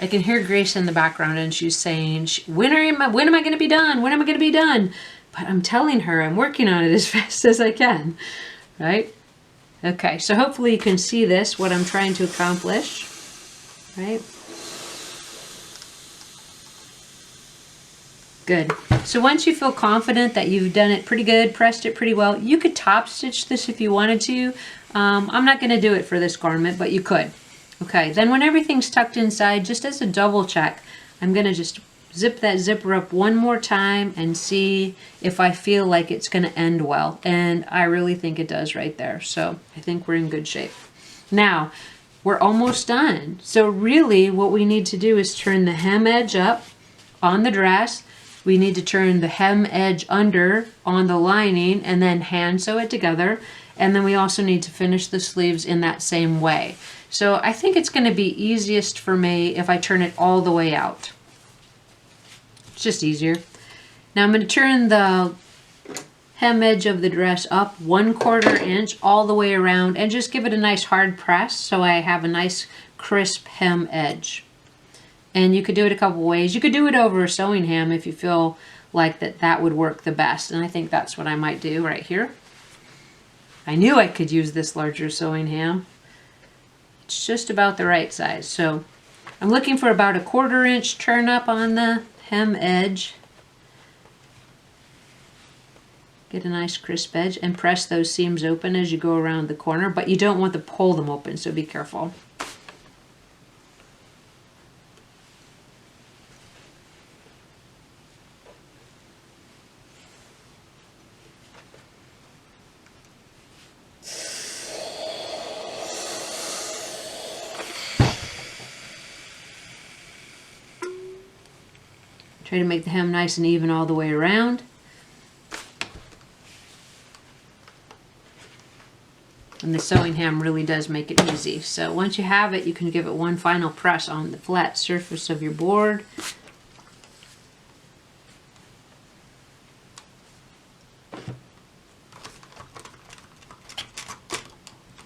I can hear Grace in the background, and she's saying, when am I going to be done? When am I going to be done? But I'm telling her I'm working on it as fast as I can, right? Okay, so hopefully you can see this, what I'm trying to accomplish, right? Good. So once you feel confident that you've done it pretty good, pressed it pretty well, you could top stitch this if you wanted to. I'm not going to do it for this garment, but you could. Okay, then when everything's tucked inside, just as a double check, I'm going to just zip that zipper up one more time and see if I feel like it's going to end well. And I really think it does right there. So I think we're in good shape. Now, we're almost done. So really what we need to do is turn the hem edge up on the dress. We need to turn the hem edge under on the lining and then hand sew it together. And then we also need to finish the sleeves in that same way. So I think it's going to be easiest for me if I turn it all the way out. It's just easier. Now I'm going to turn the hem edge of the dress up 1/4 inch all the way around and just give it a nice hard press so I have a nice crisp hem edge. And you could do it a couple ways. You could do it over a sewing ham if you feel like that would work the best. And I think that's what I might do right here. I knew I could use this larger sewing ham. It's just about the right size. So I'm looking for about a 1/4 inch turn up on the hem edge. Get a nice crisp edge and press those seams open as you go around the corner, but you don't want to pull them open, so be careful. Try to make the hem nice and even all the way around. And the sewing ham really does make it easy. So once you have it, you can give it one final press on the flat surface of your board.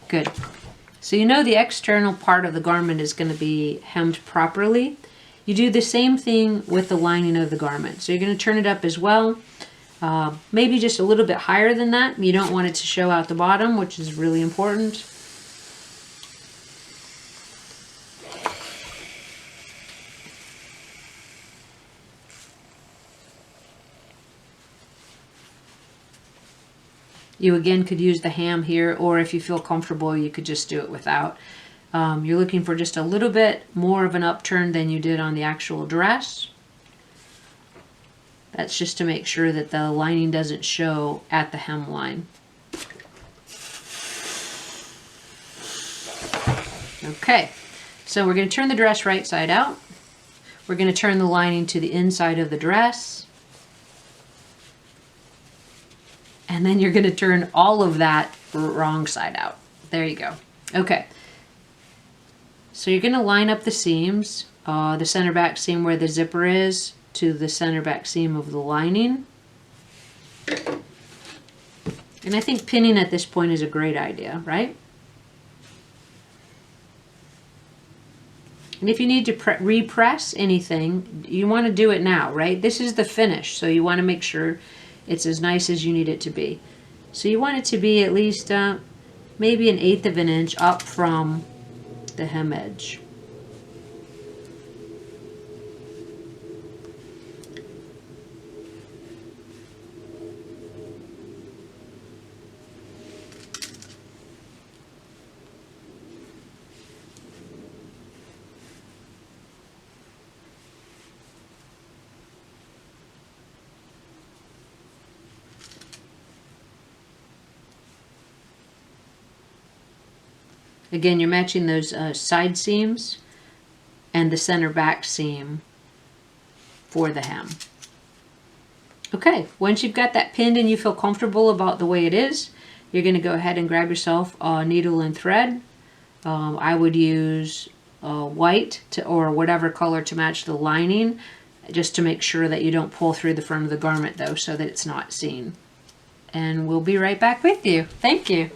Good. So you know the external part of the garment is going to be hemmed properly. You do the same thing with the lining of the garment. So you're going to turn it up as well. Maybe just a little bit higher than that. You don't want it to show out the bottom, which is really important. You again could use the ham here, or if you feel comfortable, you could just do it without. You're looking for just a little bit more of an upturn than you did on the actual dress. That's just to make sure that the lining doesn't show at the hem line. Okay, so we're going to turn the dress right side out. We're going to turn the lining to the inside of the dress. And then you're going to turn all of that wrong side out. There you go. Okay. So you're going to line up the seams, the center back seam where the zipper is to the center back seam of the lining. And I think pinning at this point is a great idea, right? And if you need to repress anything, you want to do it now, right? This is the finish, so you want to make sure it's as nice as you need it to be. So you want it to be at least maybe 1/8 of an inch up from the hem edge. Again, you're matching those side seams and the center back seam for the hem. Okay, once you've got that pinned and you feel comfortable about the way it is, you're going to go ahead and grab yourself a needle and thread. I would use white or whatever color to match the lining, just to make sure that you don't pull through the front of the garment though, so that it's not seen. And we'll be right back with you. Thank you.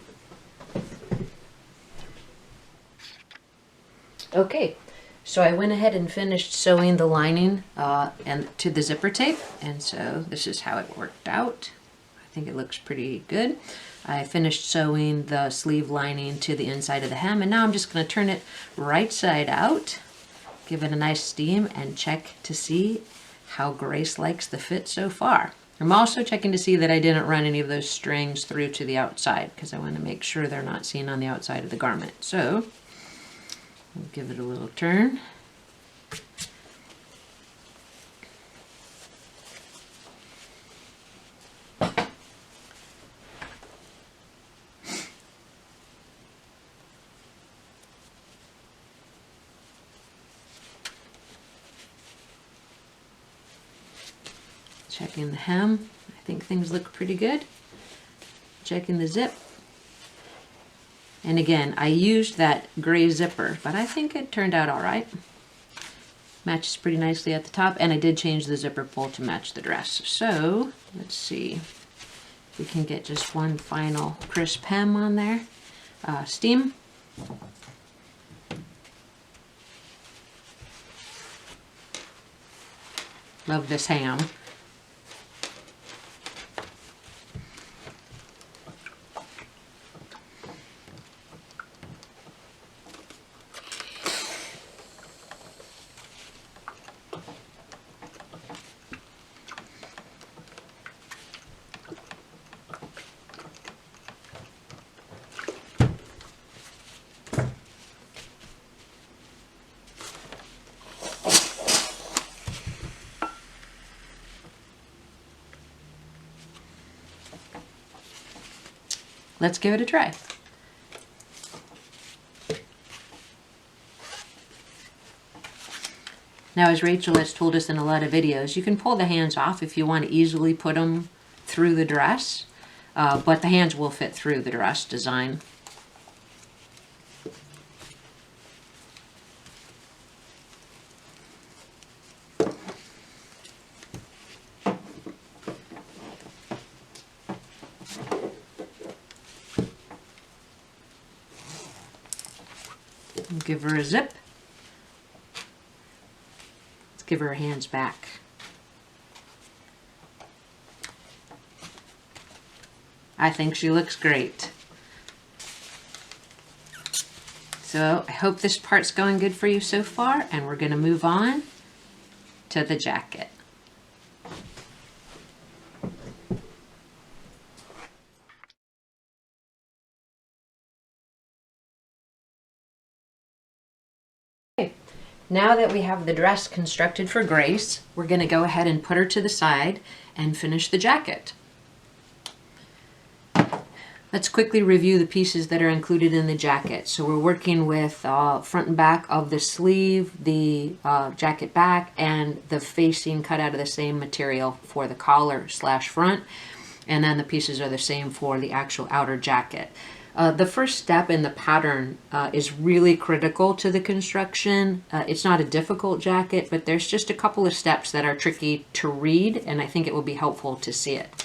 Okay, so I went ahead and finished sewing the lining and to the zipper tape, and so this is how it worked out. I think it looks pretty good. I finished sewing the sleeve lining to the inside of the hem, and now I'm just going to turn it right side out, give it a nice steam, and check to see how Grace likes the fit so far. I'm also checking to see that I didn't run any of those strings through to the outside because I want to make sure they're not seen on the outside of the garment. So I'll give it a little turn. Checking the hem. I think things look pretty good. Checking the zip. And again, I used that gray zipper, but I think it turned out all right. Matches pretty nicely at the top, and I did change the zipper pull to match the dress. So let's see if we can get just one final crisp hem on there. Steam. Love this ham. Let's give it a try. Now, as Rachel has told us in a lot of videos, you can pull the hands off if you want to easily put them through the dress, but the hands will fit through the dress design. Give her a zip. Let's give her hands back. I think she looks great. So I hope this part's going good for you so far, and we're going to move on to the jacket. Now that we have the dress constructed for Grace, we're going to go ahead and put her to the side and finish the jacket. Let's quickly review the pieces that are included in the jacket. So we're working with front and back of the sleeve, the jacket back, and the facing cut out of the same material for the collar / front. And then the pieces are the same for the actual outer jacket. The first step in the pattern is really critical to the construction. It's not a difficult jacket, but there's just a couple of steps that are tricky to read, and I think it will be helpful to see it.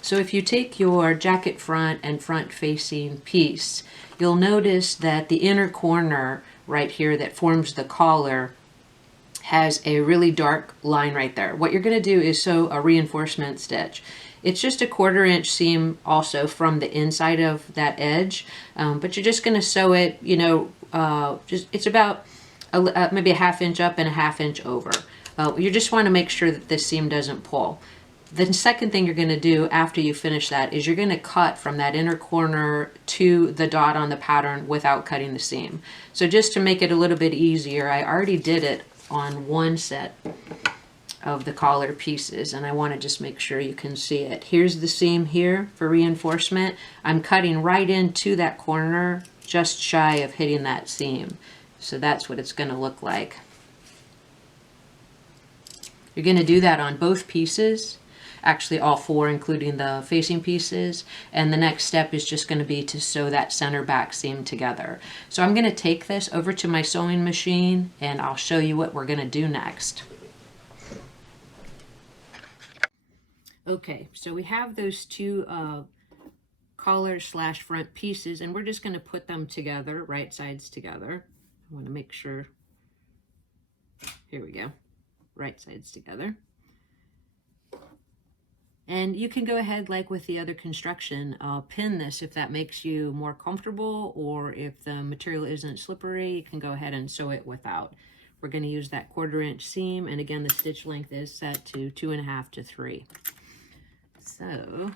So if you take your jacket front and front facing piece, you'll notice that the inner corner right here that forms the collar has a really dark line right there. What you're going to do is sew a reinforcement stitch. It's just a 1/4 inch seam also from the inside of that edge, but you're just going to sew it, it's about maybe a 1/2 inch up and a 1/2 inch over. You just want to make sure that this seam doesn't pull. The second thing you're going to do after you finish that is you're going to cut from that inner corner to the dot on the pattern without cutting the seam. So just to make it a little bit easier, I already did it on one set of the collar pieces, and I want to just make sure you can see it. Here's the seam here for reinforcement. I'm cutting right into that corner, just shy of hitting that seam. So that's what it's going to look like. You're going to do that on both pieces, actually all 4, including the facing pieces, and the next step is just going to be to sew that center back seam together. So I'm going to take this over to my sewing machine and I'll show you what we're going to do next. Okay, so we have those two collar / front pieces, and we're just going to put them together, right sides together. I want to make sure, here we go, right sides together. And you can go ahead, like with the other construction, pin this if that makes you more comfortable, or if the material isn't slippery, you can go ahead and sew it without. we're going to use that 1/4 inch seam, and again the stitch length is set to 2.5 to 3. So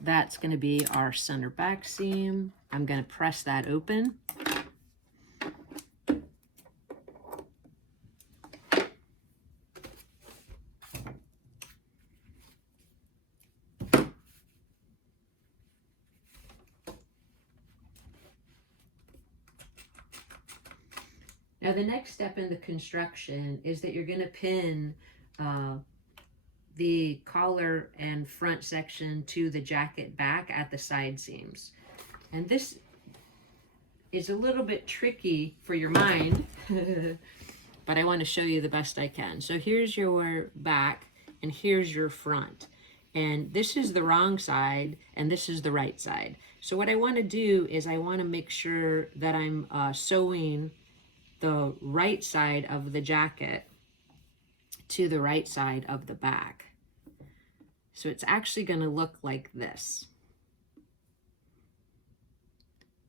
that's going to be our center back seam. I'm going to press that open. Now the next step in the construction is that you're going to pin the collar and front section to the jacket back at the side seams. And this is a little bit tricky for your mind, but I want to show you the best I can. So here's your back and here's your front. And this is the wrong side and this is the right side. So what I want to do is I want to make sure that I'm sewing the right side of the jacket to the right side of the back. So it's actually going to look like this.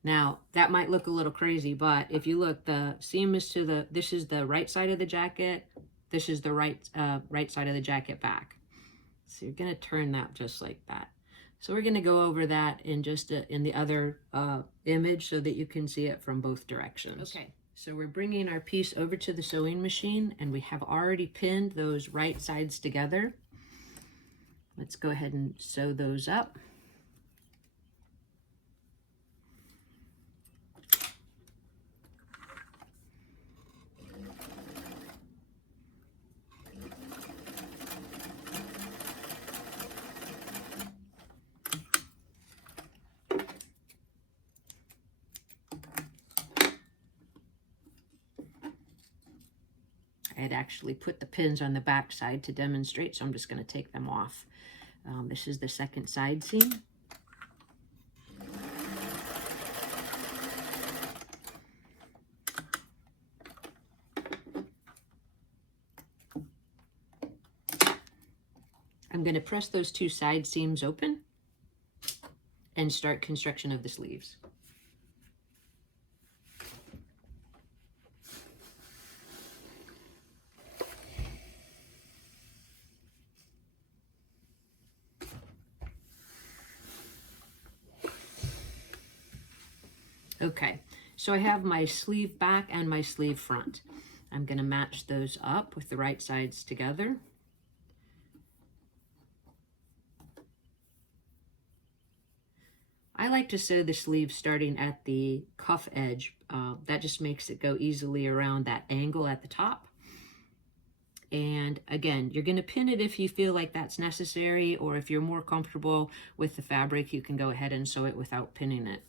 Now that might look a little crazy, but if you look, the seam is to this is the right side of the jacket, this is the right side of the jacket back. So you're going to turn that just like that. So we're going to go over that in just in the other image so that you can see it from both directions. Okay. So we're bringing our piece over to the sewing machine, and we have already pinned those right sides together. Let's go ahead and sew those up. I had actually put the pins on the back side to demonstrate, so I'm just going to take them off. This is the second side seam. I'm going to press those two side seams open and start construction of the sleeves. Okay, so I have my sleeve back and my sleeve front. I'm going to match those up with the right sides together. I like to sew the sleeve starting at the cuff edge. That just makes it go easily around that angle at the top. And again, you're going to pin it if you feel like that's necessary, or if you're more comfortable with the fabric, you can go ahead and sew it without pinning it.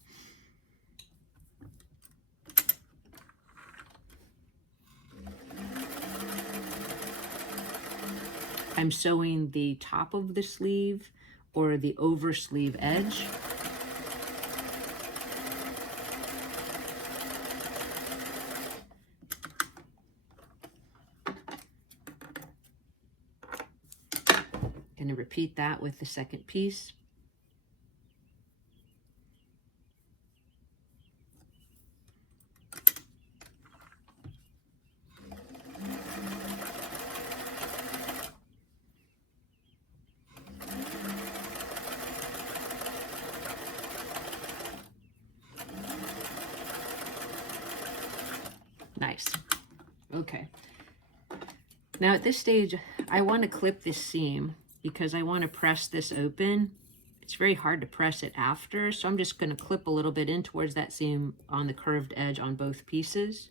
I'm sewing the top of the sleeve or the over sleeve edge. Going to repeat that with the second piece. Nice. Okay. Now at this stage, I want to clip this seam because I want to press this open. It's very hard to press it after, so I'm just going to clip a little bit in towards that seam on the curved edge on both pieces.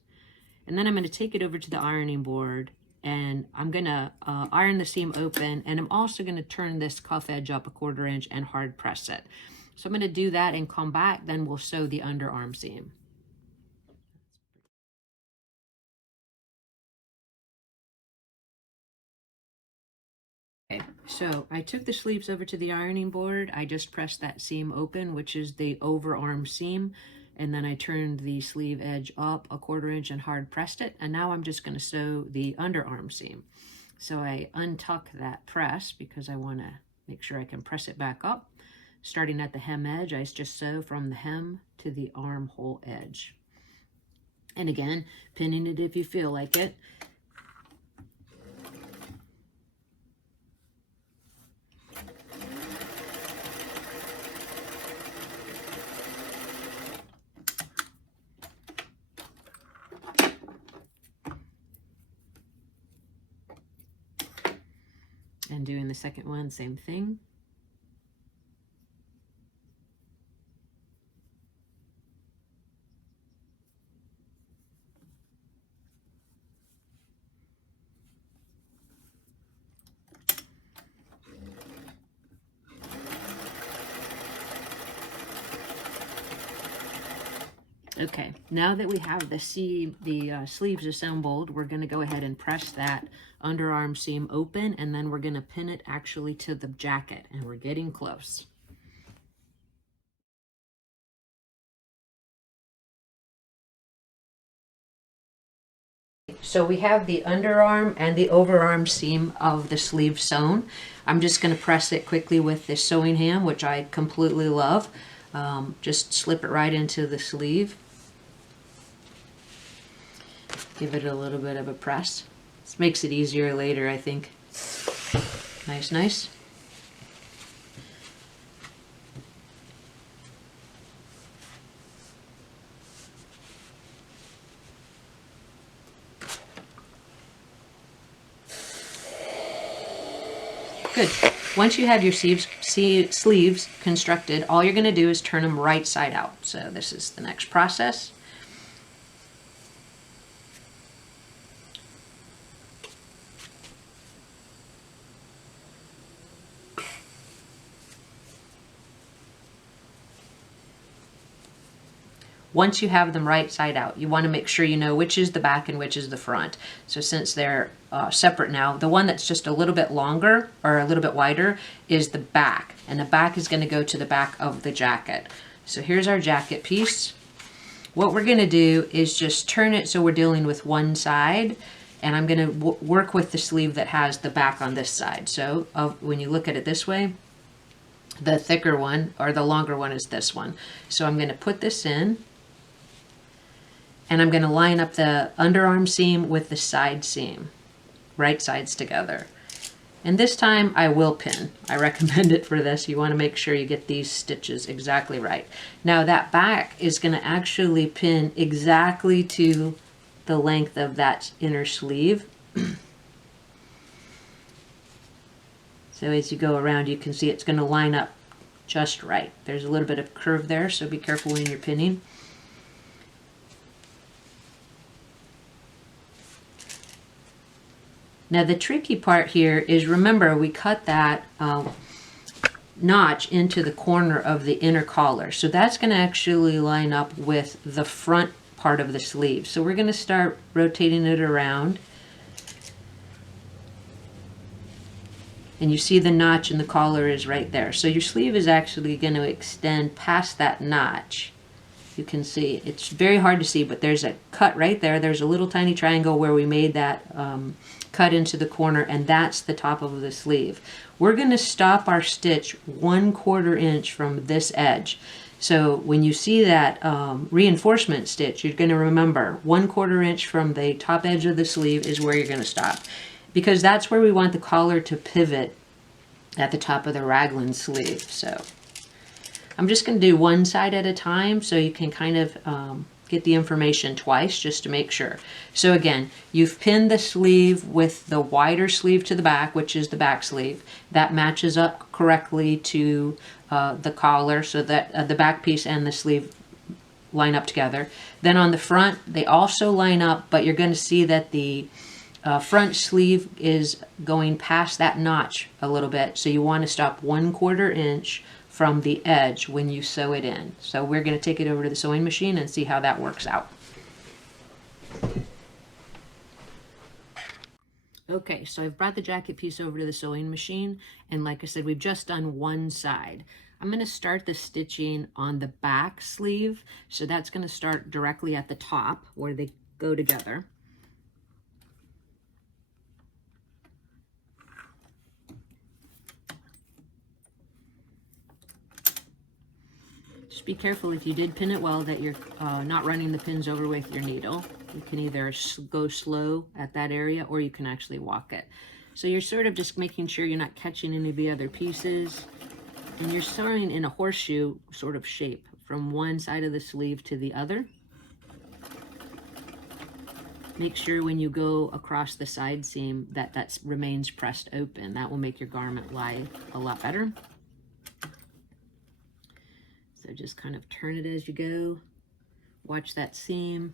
And then I'm going to take it over to the ironing board, and I'm going to iron the seam open, and I'm also going to turn this cuff edge up 1/4 inch and hard press it. So I'm going to do that and come back, then we'll sew the underarm seam. Okay, so I took the sleeves over to the ironing board. I just pressed that seam open, which is the overarm seam, and then I turned the sleeve edge up 1/4 inch and hard pressed it, and now I'm just going to sew the underarm seam. So I untuck that press because I want to make sure I can press it back up. Starting at the hem edge, I just sew from the hem to the armhole edge. And again, pinning it if you feel like it. And doing the second one, same thing. Okay, now that we have the sleeves assembled, we're going to go ahead and press that underarm seam open, and then we're going to pin it actually to the jacket, and we're getting close. So we have the underarm and the overarm seam of the sleeve sewn. I'm just going to press it quickly with this sewing ham, which I completely love. Just slip it right into the sleeve. Give it a little bit of a press. This makes it easier later, I think. Nice, nice. Good. Once you have your sleeves constructed, all you're going to do is turn them right side out. So this is the next process. Once you have them right side out, you want to make sure you know which is the back and which is the front. So since they're separate now, the one that's just a little bit longer or a little bit wider is the back, and the back is going to go to the back of the jacket. So here's our jacket piece. What we're going to do is just turn it so we're dealing with one side, and I'm going to work with the sleeve that has the back on this side. So when you look at it this way, the thicker one or the longer one is this one. So I'm going to put this in, and I'm going to line up the underarm seam with the side seam, right sides together. And this time I will pin. I recommend it for this. You want to make sure you get these stitches exactly right. Now that back is going to actually pin exactly to the length of that inner sleeve. So as you go around, you can see it's going to line up just right. There's a little bit of curve there, so be careful when you're pinning. Now the tricky part here is, remember, we cut that notch into the corner of the inner collar. So that's going to actually line up with the front part of the sleeve. So we're going to start rotating it around. And you see the notch in the collar is right there. So your sleeve is actually going to extend past that notch. You can see, it's very hard to see, but there's a cut right there. There's a little tiny triangle where we made that cut into the corner, and that's the top of the sleeve. We're going to stop our stitch 1/4 inch from this edge. So when you see that reinforcement stitch, you're going to remember 1/4 inch from the top edge of the sleeve is where you're going to stop, because that's where we want the collar to pivot at the top of the raglan sleeve. So I'm just going to do one side at a time so you can kind of get the information twice just to make sure. So again, you've pinned the sleeve with the wider sleeve to the back, which is the back sleeve. That matches up correctly to the collar, so that the back piece and the sleeve line up together. Then on the front, they also line up, but you're going to see that the front sleeve is going past that notch a little bit. So you want to stop 1/4 inch from the edge when you sew it in. So we're going to take it over to the sewing machine and see how that works out. Okay, so I've brought the jacket piece over to the sewing machine, and like I said, we've just done one side. I'm going to start the stitching on the back sleeve, so that's going to start directly at the top where they go together. Just be careful if you did pin it well that you're not running the pins over with your needle. You can either go slow at that area or you can actually walk it. So you're sort of just making sure you're not catching any of the other pieces. And you're sewing in a horseshoe sort of shape from one side of the sleeve to the other. Make sure when you go across the side seam that remains pressed open. That will make your garment lie a lot better. So just kind of turn it as you go. Watch that seam.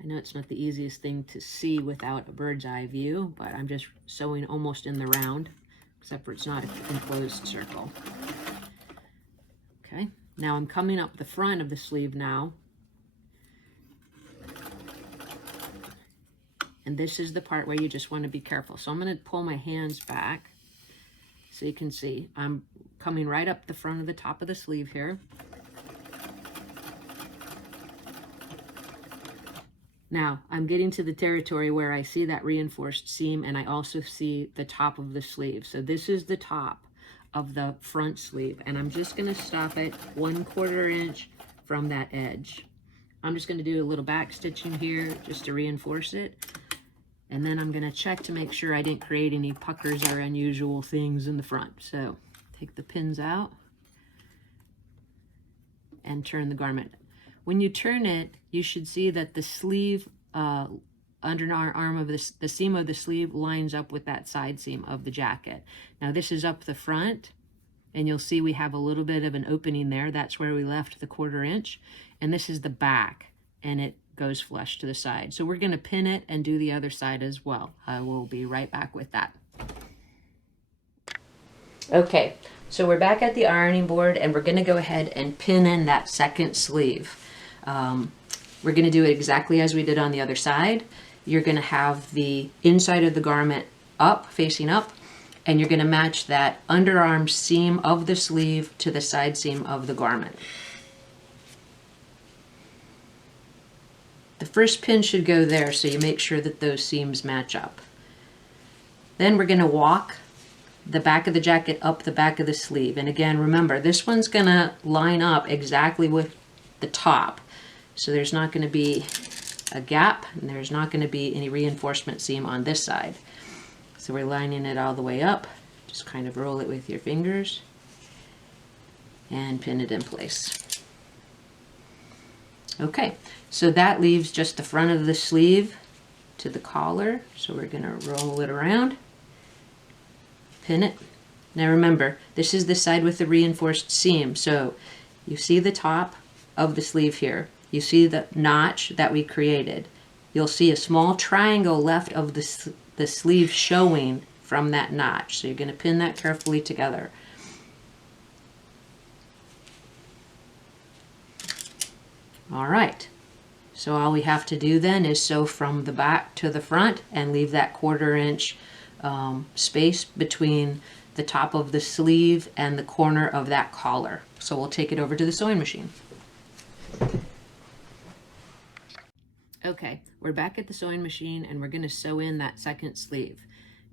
I know it's not the easiest thing to see without a bird's eye view, but I'm just sewing almost in the round, except for it's not an enclosed circle. Okay, now I'm coming up the front of the sleeve now. And this is the part where you just want to be careful. So I'm going to pull my hands back so you can see. I'm coming right up the front of the top of the sleeve here. Now, I'm getting to the territory where I see that reinforced seam and I also see the top of the sleeve. So this is the top of the front sleeve and I'm just going to stop it 1/4 inch from that edge. I'm just going to do a little back stitching here just to reinforce it. And then I'm going to check to make sure I didn't create any puckers or unusual things in the front. So take the pins out and turn the garment. When you turn it, you should see that the sleeve, under our arm of this, the seam of the sleeve lines up with that side seam of the jacket. Now this is up the front and you'll see we have a little bit of an opening there. That's where we left the 1/4 inch. And this is the back and it goes flush to the side. So we're going to pin it and do the other side as well. I will be right back with that. Okay, so we're back at the ironing board and we're going to go ahead and pin in that second sleeve. We're going to do it exactly as we did on the other side. You're going to have the inside of the garment up, facing up, and you're going to match that underarm seam of the sleeve to the side seam of the garment. The first pin should go there, so you make sure that those seams match up. Then we're going to walk the back of the jacket up the back of the sleeve. And again, remember, this one's going to line up exactly with the top. So there's not going to be a gap, and there's not going to be any reinforcement seam on this side. So we're lining it all the way up. Just kind of roll it with your fingers and pin it in place. Okay, so that leaves just the front of the sleeve to the collar. So we're going to roll it around, pin it. Now remember, this is the side with the reinforced seam. So you see the top of the sleeve here. You see the notch that we created. You'll see a small triangle left of the sleeve showing from that notch. So you're going to pin that carefully together. All right, so all we have to do then is sew from the back to the front and leave that 1/4 inch space between the top of the sleeve and the corner of that collar. So we'll take it over to the sewing machine. Okay, we're back at the sewing machine and we're going to sew in that second sleeve.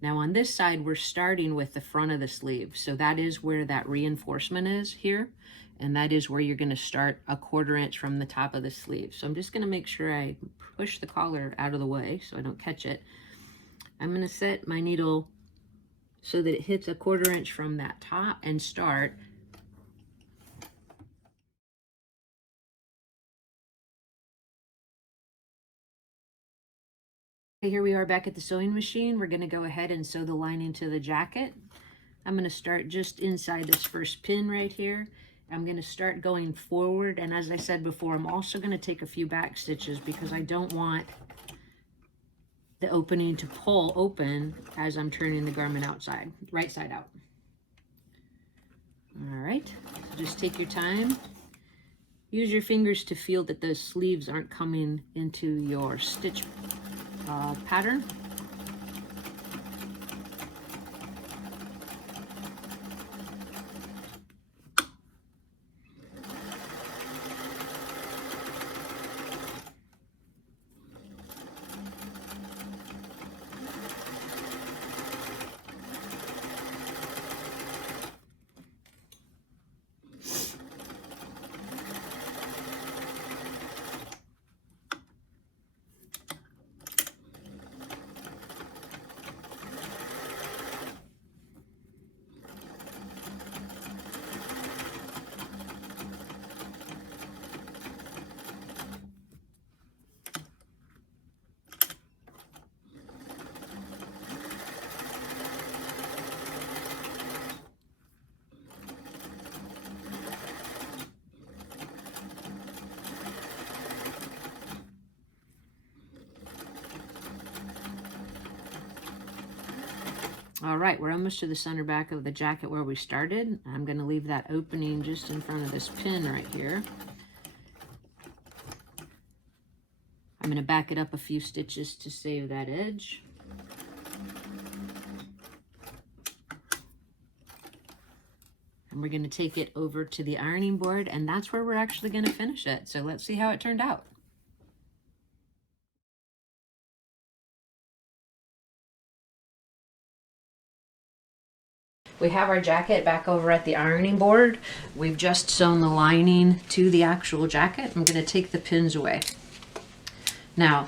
Now on this side, we're starting with the front of the sleeve. So that is where that reinforcement is here. And that is where you're going to start a 1/4 inch from the top of the sleeve. So I'm just going to make sure I push the collar out of the way so I don't catch it. I'm going to set my needle so that it hits a 1/4 inch from that top and start. Here we are back at the sewing machine. We're going to go ahead and sew the lining to the jacket. I'm going to start just inside this first pin right here. I'm going to start going forward, and as I said before, I'm also going to take a few back stitches because I don't want the opening to pull open as I'm turning the garment outside, right side out. All right, so just take your time. Use your fingers to feel that those sleeves aren't coming into your stitch pattern. All right, we're almost to the center back of the jacket where we started. I'm going to leave that opening just in front of this pin right here. I'm going to back it up a few stitches to save that edge. And we're going to take it over to the ironing board, and that's where we're actually going to finish it. So let's see how it turned out. We have our jacket back over at the ironing board. We've just sewn the lining to the actual jacket. I'm going to take the pins away. Now,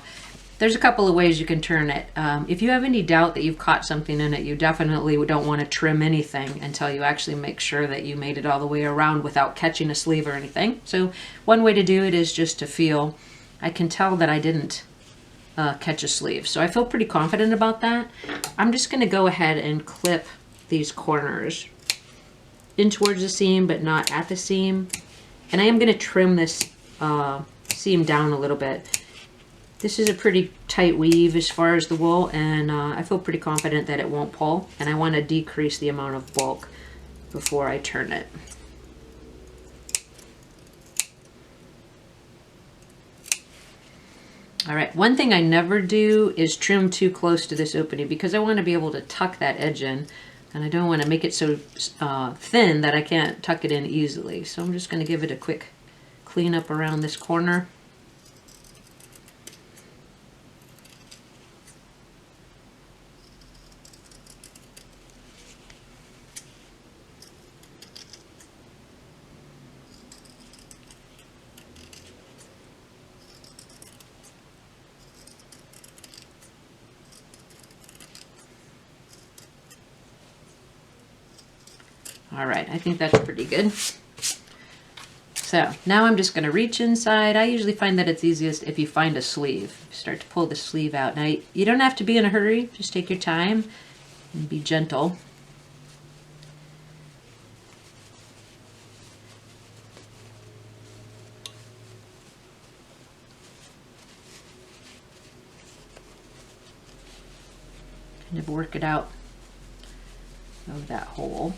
there's a couple of ways you can turn it. If you have any doubt that you've caught something in it, you definitely don't want to trim anything until you actually make sure that you made it all the way around without catching a sleeve or anything. So one way to do it is just to feel. I can tell that I didn't catch a sleeve, so I feel pretty confident about that. I'm just going to go ahead and clip these corners in towards the seam, but not at the seam. And I am going to trim this seam down a little bit. This is a pretty tight weave as far as the wool, and I feel pretty confident that it won't pull, and I want to decrease the amount of bulk before I turn it. All right, one thing I never do is trim too close to this opening because I want to be able to tuck that edge in, and I don't want to make it so thin that I can't tuck it in easily. So I'm just going to give it a quick clean up around this corner. All right, I think that's pretty good. So now I'm just going to reach inside. I usually find that it's easiest if you find a sleeve. Start to pull the sleeve out. Now, you don't have to be in a hurry. Just take your time and be gentle. Kind of work it out of that hole.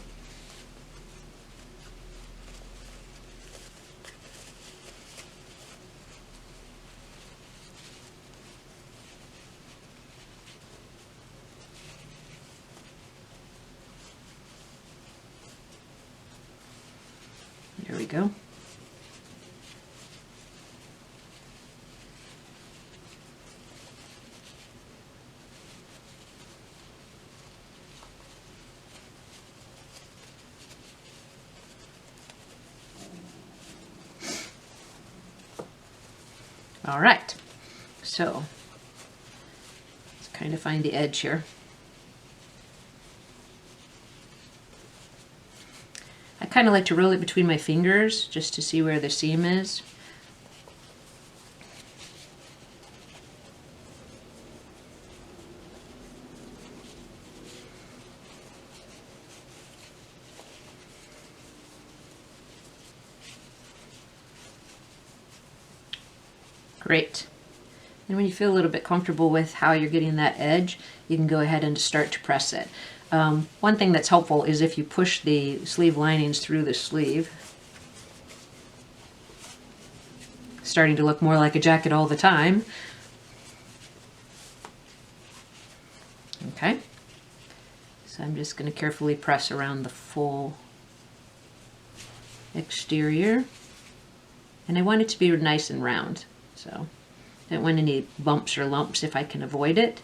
There we go. All right, so let's kind of find the edge here. I kind of like to roll it between my fingers just to see where the seam is. Great. And when you feel a little bit comfortable with how you're getting that edge, you can go ahead and start to press it. One thing that's helpful is if you push the sleeve linings through the sleeve, starting to look more like a jacket all the time. Okay, so I'm just going to carefully press around the full exterior, and I want it to be nice and round, so I don't want any bumps or lumps if I can avoid it.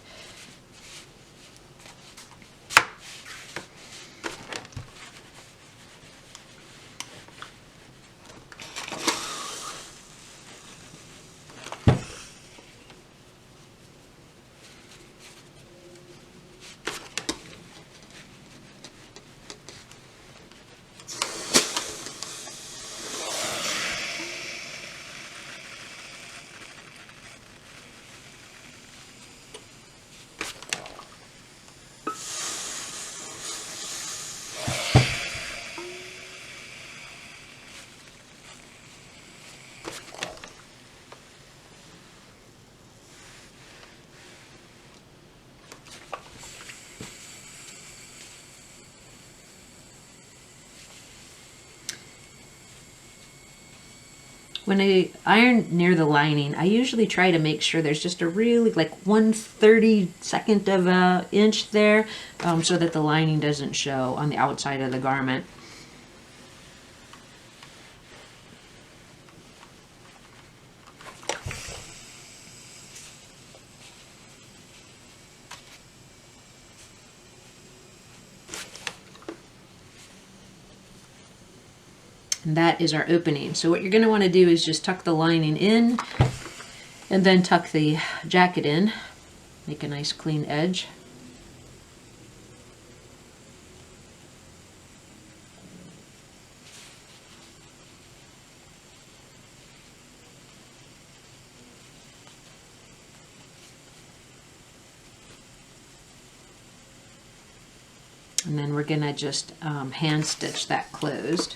when I iron near the lining, I usually try to make sure there's just a really like 1/32 of an inch there, so that the lining doesn't show on the outside of the garment. And that is our opening. So what you're going to want to do is just tuck the lining in and then tuck the jacket in. Make a nice clean edge. And then we're going to just hand stitch that closed.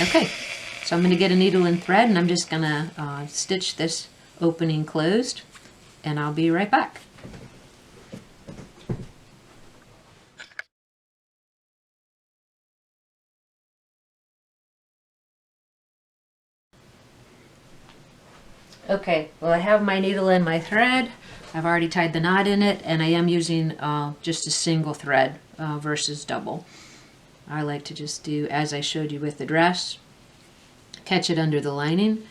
Okay, so I'm going to get a needle and thread, and I'm just going to stitch this opening closed, and I'll be right back. Okay, well I have my needle and my thread. I've already tied the knot in it, and I am using just a single thread versus double. I like to just do as I showed you with the dress. Catch it under the lining,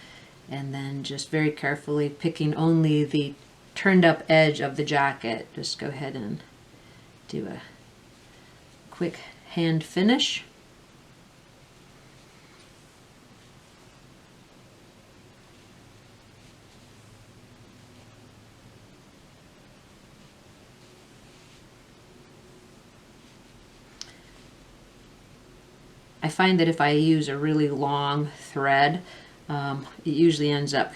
and then just very carefully picking only the turned up edge of the jacket, just go ahead and do a quick hand finish. I find that if I use a really long thread, it usually ends up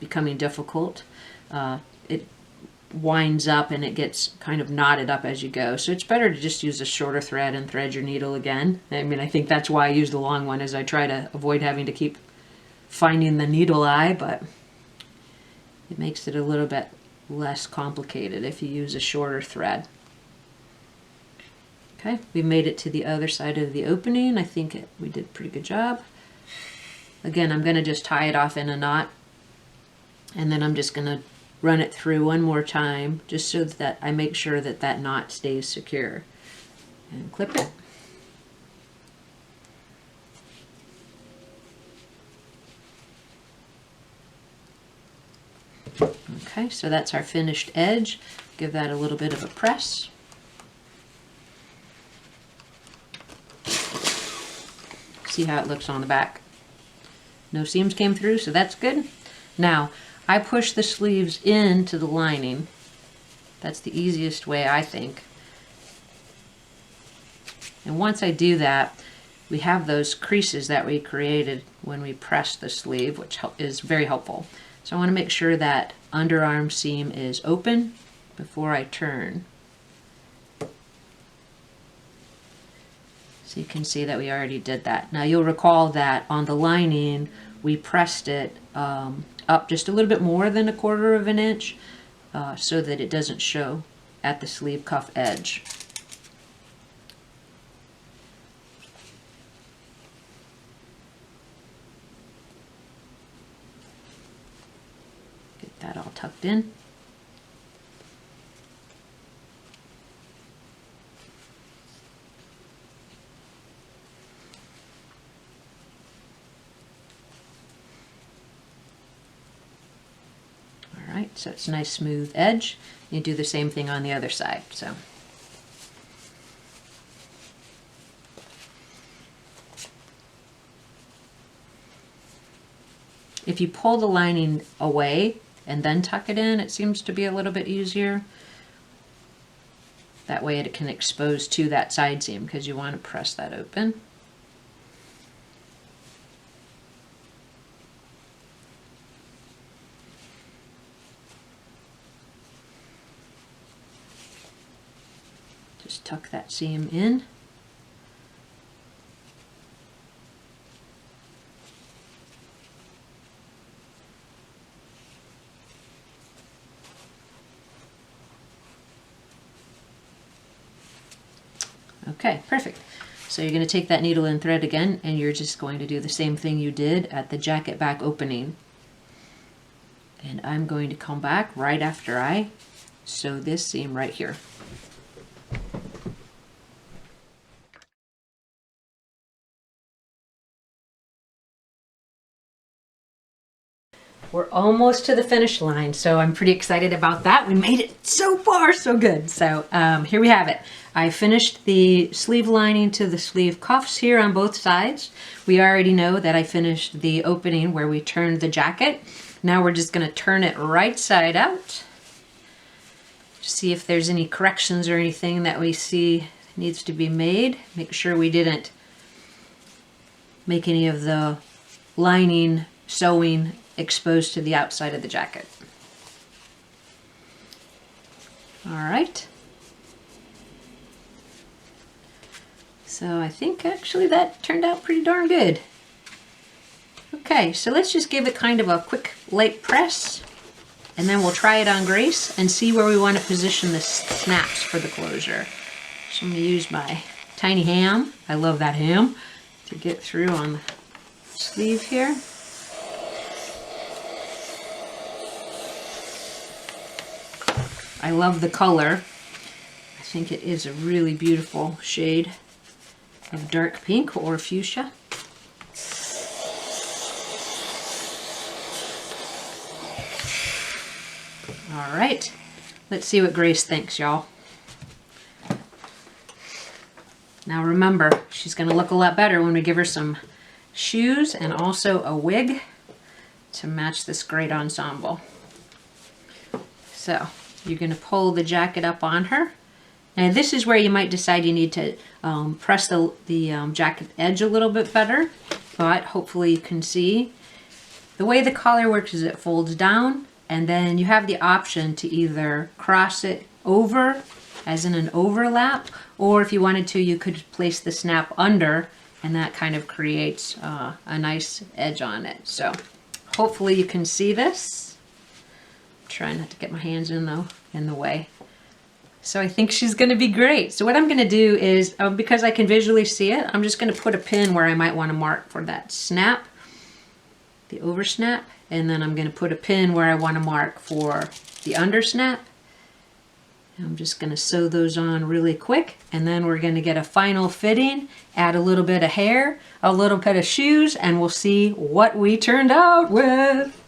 becoming difficult. It winds up and it gets kind of knotted up as you go. So it's better to just use a shorter thread and thread your needle again. I mean, I think that's why I use the long one, is I try to avoid having to keep finding the needle eye, but it makes it a little bit less complicated if you use a shorter thread. Okay, we made it to the other side of the opening. I think we did a pretty good job. Again, I'm going to just tie it off in a knot, and then I'm just going to run it through one more time just so that I make sure that that knot stays secure. And clip it. Okay, so that's our finished edge. Give that a little bit of a press. See how it looks on the back. No seams came through, so that's good. Now, I push the sleeves into the lining. That's the easiest way, I think. And once I do that, we have those creases that we created when we pressed the sleeve, which is very helpful. So I want to make sure that underarm seam is open before I turn. So you can see that we already did that. Now you'll recall that on the lining, we pressed it up just a little bit more than 1/4 of an inch so that it doesn't show at the sleeve cuff edge. Get that all tucked in. Alright, so it's a nice smooth edge. You do the same thing on the other side. So if you pull the lining away and then tuck it in, it seems to be a little bit easier. That way it can expose to that side seam because you want to press that open. Just tuck that seam in. Okay, perfect. So you're going to take that needle and thread again, and you're just going to do the same thing you did at the jacket back opening. And I'm going to come back right after I sew this seam right here. We're almost to the finish line, so I'm pretty excited about that. We made it so far, so good. So here we have it. I finished the sleeve lining to the sleeve cuffs here on both sides. We already know that I finished the opening where we turned the jacket. Now we're just going to turn it right side out to see if there's any corrections or anything that we see needs to be made. Make sure we didn't make any of the lining sewing exposed to the outside of the jacket. All right. So I think actually that turned out pretty darn good. Okay, so let's just give it kind of a quick light press, and then we'll try it on Grace and see where we want to position the snaps for the closure. So I'm going to use my tiny ham, I love that ham, to get through on the sleeve here. I love the color. I think it is a really beautiful shade of dark pink or fuchsia. All right, let's see what Grace thinks, y'all. Now remember, she's gonna look a lot better when we give her some shoes and also a wig to match this great ensemble. So you're going to pull the jacket up on her. And this is where you might decide you need to press the jacket edge a little bit better. But hopefully you can see. The way the collar works is it folds down, and then you have the option to either cross it over, as in an overlap, or if you wanted to, you could place the snap under, and that kind of creates a nice edge on it. So hopefully you can see this. Try not to get my hands in the way. So I think she's going to be great. So what I'm going to do is, because I can visually see it, I'm just going to put a pin where I might want to mark for that snap, the over snap, and then I'm going to put a pin where I want to mark for the under snap. I'm just going to sew those on really quick, and then we're going to get a final fitting, add a little bit of hair, a little bit of shoes, and we'll see what we turned out with.